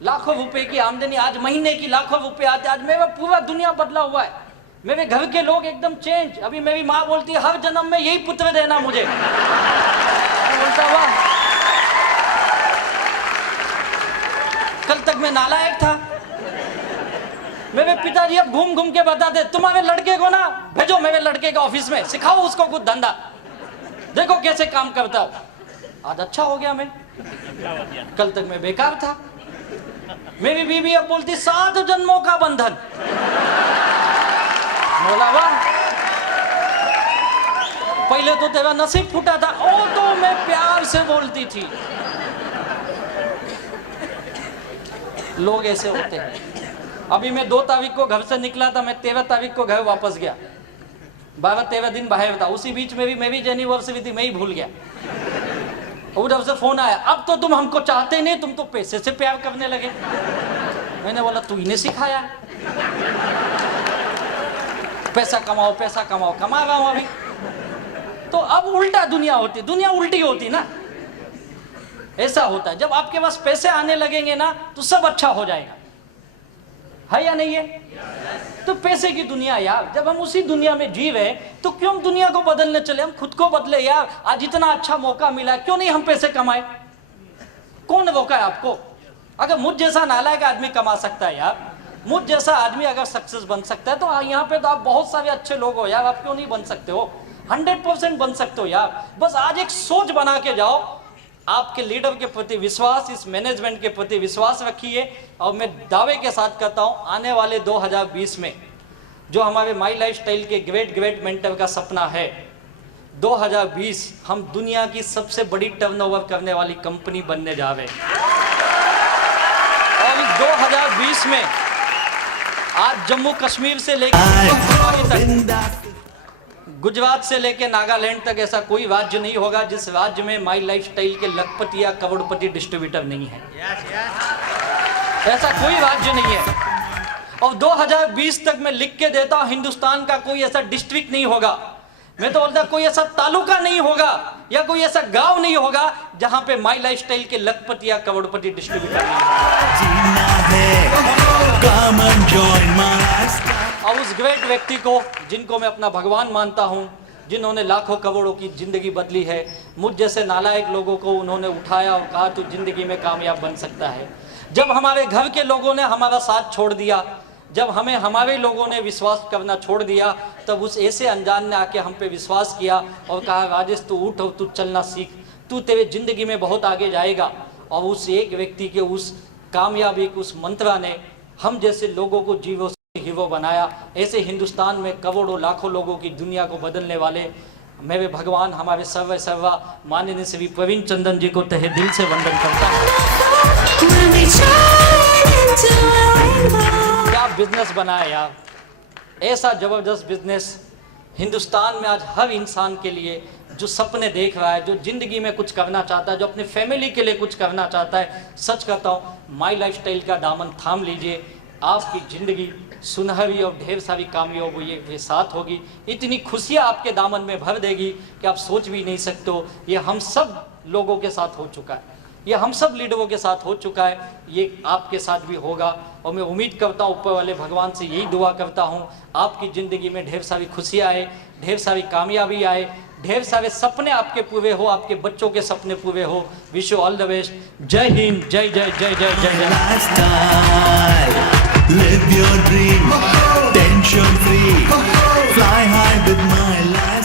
लाखों रुपए की आमदनी, आज महीने की लाखों रुपए आते। आज मेरा पूरा दुनिया बदला हुआ है, मेरे घर के लोग एकदम चेंज। अभी मेरी माँ बोलती है हर जन्म में यही पुत्र देना मुझे। बोलता हुआ कल तक मैं नालायक था। मेरे पिताजी अब घूम घूम के बताते, तुम्हारे लड़के को ना भेजो मेरे लड़के के ऑफिस में, सिखाओ उसको कुछ धंधा, देखो कैसे काम करता हो। आज अच्छा हो गया मैं, कल तक मैं बेकार था। मेरी बीवी अब बोलती 7 जन्मों का बंधन। बोला वाह, पहले तो तेरा नसीब फूटा था, ओ तो मैं प्यार से बोलती थी। लोग ऐसे होते हैं। अभी मैं 2 तारीख को घर से निकला था, मैं 13 तारीख को घर वापस गया। 12-13 दिन बाहर था। उसी बीच में भी मेरी एनिवर्सरी थी, मैं ही भूल गया। उधर से फोन आया, अब तो तुम हमको चाहते नहीं, तुम तो पैसे से प्यार करने लगे। मैंने बोला तू इन्हें सिखाया, पैसा कमाओ पैसा कमाओ, कमा रहा हूं अभी। तो अब उल्टा दुनिया होती, दुनिया उल्टी होती ना। ऐसा होता है, जब आपके पास पैसे आने लगेंगे ना तो सब अच्छा हो जाएगा, है या नहीं है? तो पैसे की दुनिया यार, जब हम उसी दुनिया में जी रहे तो क्यों दुनिया को बदलने चले, हम खुद को बदले यार। आज इतना अच्छा मौका मिला, क्यों नहीं हम पैसे कमाए? कौन रोका है आपको? अगर मुझ जैसा नालायक आदमी कमा सकता है यार, मुझ जैसा आदमी अगर सक्सेस बन सकता है, तो यहाँ पे तो आप बहुत सारे अच्छे लोग हो यार, आप क्यों नहीं बन सकते हो? 100% बन सकते हो यार। बस आज एक सोच बना के जाओ, आपके लीडर के प्रति विश्वास, इस मैनेजमेंट के प्रति विश्वास रखिए। और मैं दावे के साथ कहता हूं, आने वाले 2020 में जो हमारे माई लाइफस्टाइल के ग्रेट मेंटर का सपना है, 2020 हम दुनिया की सबसे बड़ी टर्नओवर करने वाली कंपनी बनने जा रहे हैं। और इस 2020 में आज जम्मू कश्मीर से लेकर गुजरात से लेकर नागालैंड तक ऐसा कोई राज्य नहीं होगा जिस राज्य में माई लाइफस्टाइल के लखपति या करोड़पति डिस्ट्रीब्यूटर नहीं है। ऐसा कोई राज्य नहीं है। और 2020 तक मैं लिख के देता हूं, हिंदुस्तान का कोई ऐसा डिस्ट्रिक्ट नहीं होगा, मैं तो बोलता कोई ऐसा तालुका नहीं होगा या कोई ऐसा गांव नहीं होगा जहां पे माई लाइफस्टाइल के लखपति या करोड़पति डिस्ट्रीब्यूटर नहीं होगा। और उस ग्रेट व्यक्ति को, जिनको मैं अपना भगवान मानता हूं, जिन्होंने लाखों करोड़ों की जिंदगी बदली है, मुझ जैसे नालायक लोगों को उन्होंने उठाया और कहा तू जिंदगी में कामयाब बन सकता है। जब हमारे घर के लोगों ने हमारा साथ छोड़ दिया, जब हमें हमारे लोगों ने विश्वास करना छोड़ दिया, तब उस ऐसे अनजान ने आके हम पे विश्वास किया और कहा राजेश तू उठ और तू चलना सीख, तू तेरे जिंदगी में बहुत आगे जाएगा। और उस एक व्यक्ति के उस कामयाबी के उस मंत्रा ने हम जैसे लोगों को जीवो हीरो बनाया। ऐसे हिंदुस्तान में करोड़ों लाखों लोगों की दुनिया को बदलने वाले मेरे भगवान, हमारे सर्वा माननीय श्री प्रवीण चंदन जी को तहे दिल से वंदन करता हूँ। क्या बिजनेस बनाया यार, ऐसा जबरदस्त बिजनेस हिंदुस्तान में आज हर इंसान के लिए जो सपने देख रहा है, जो जिंदगी में कुछ करना चाहता है, जो अपने फैमिली के लिए कुछ करना चाहता है, सच कहता हूँ माई लाइफस्टाइल का दामन थाम लीजिए, आपकी जिंदगी सुनहरी और ढेर सारी कामयाबी ये साथ होगी। इतनी खुशियाँ आपके दामन में भर देगी कि आप सोच भी नहीं सकते हो। ये हम सब लोगों के साथ हो चुका है, ये हम सब लीडरों के साथ हो चुका है, ये आपके साथ भी होगा। और मैं उम्मीद करता हूँ, ऊपर वाले भगवान से यही दुआ करता हूँ, आपकी ज़िंदगी में ढेर सारी खुशियाँ आए, ढेर सारी कामयाबी आए, ढेर सारे सपने आपके पूरे हो, आपके बच्चों के सपने पूरे हो। Wish you all the best. जय हिंद, जय जय जय जय जय जय। Live your dream, tension free, fly high with my life.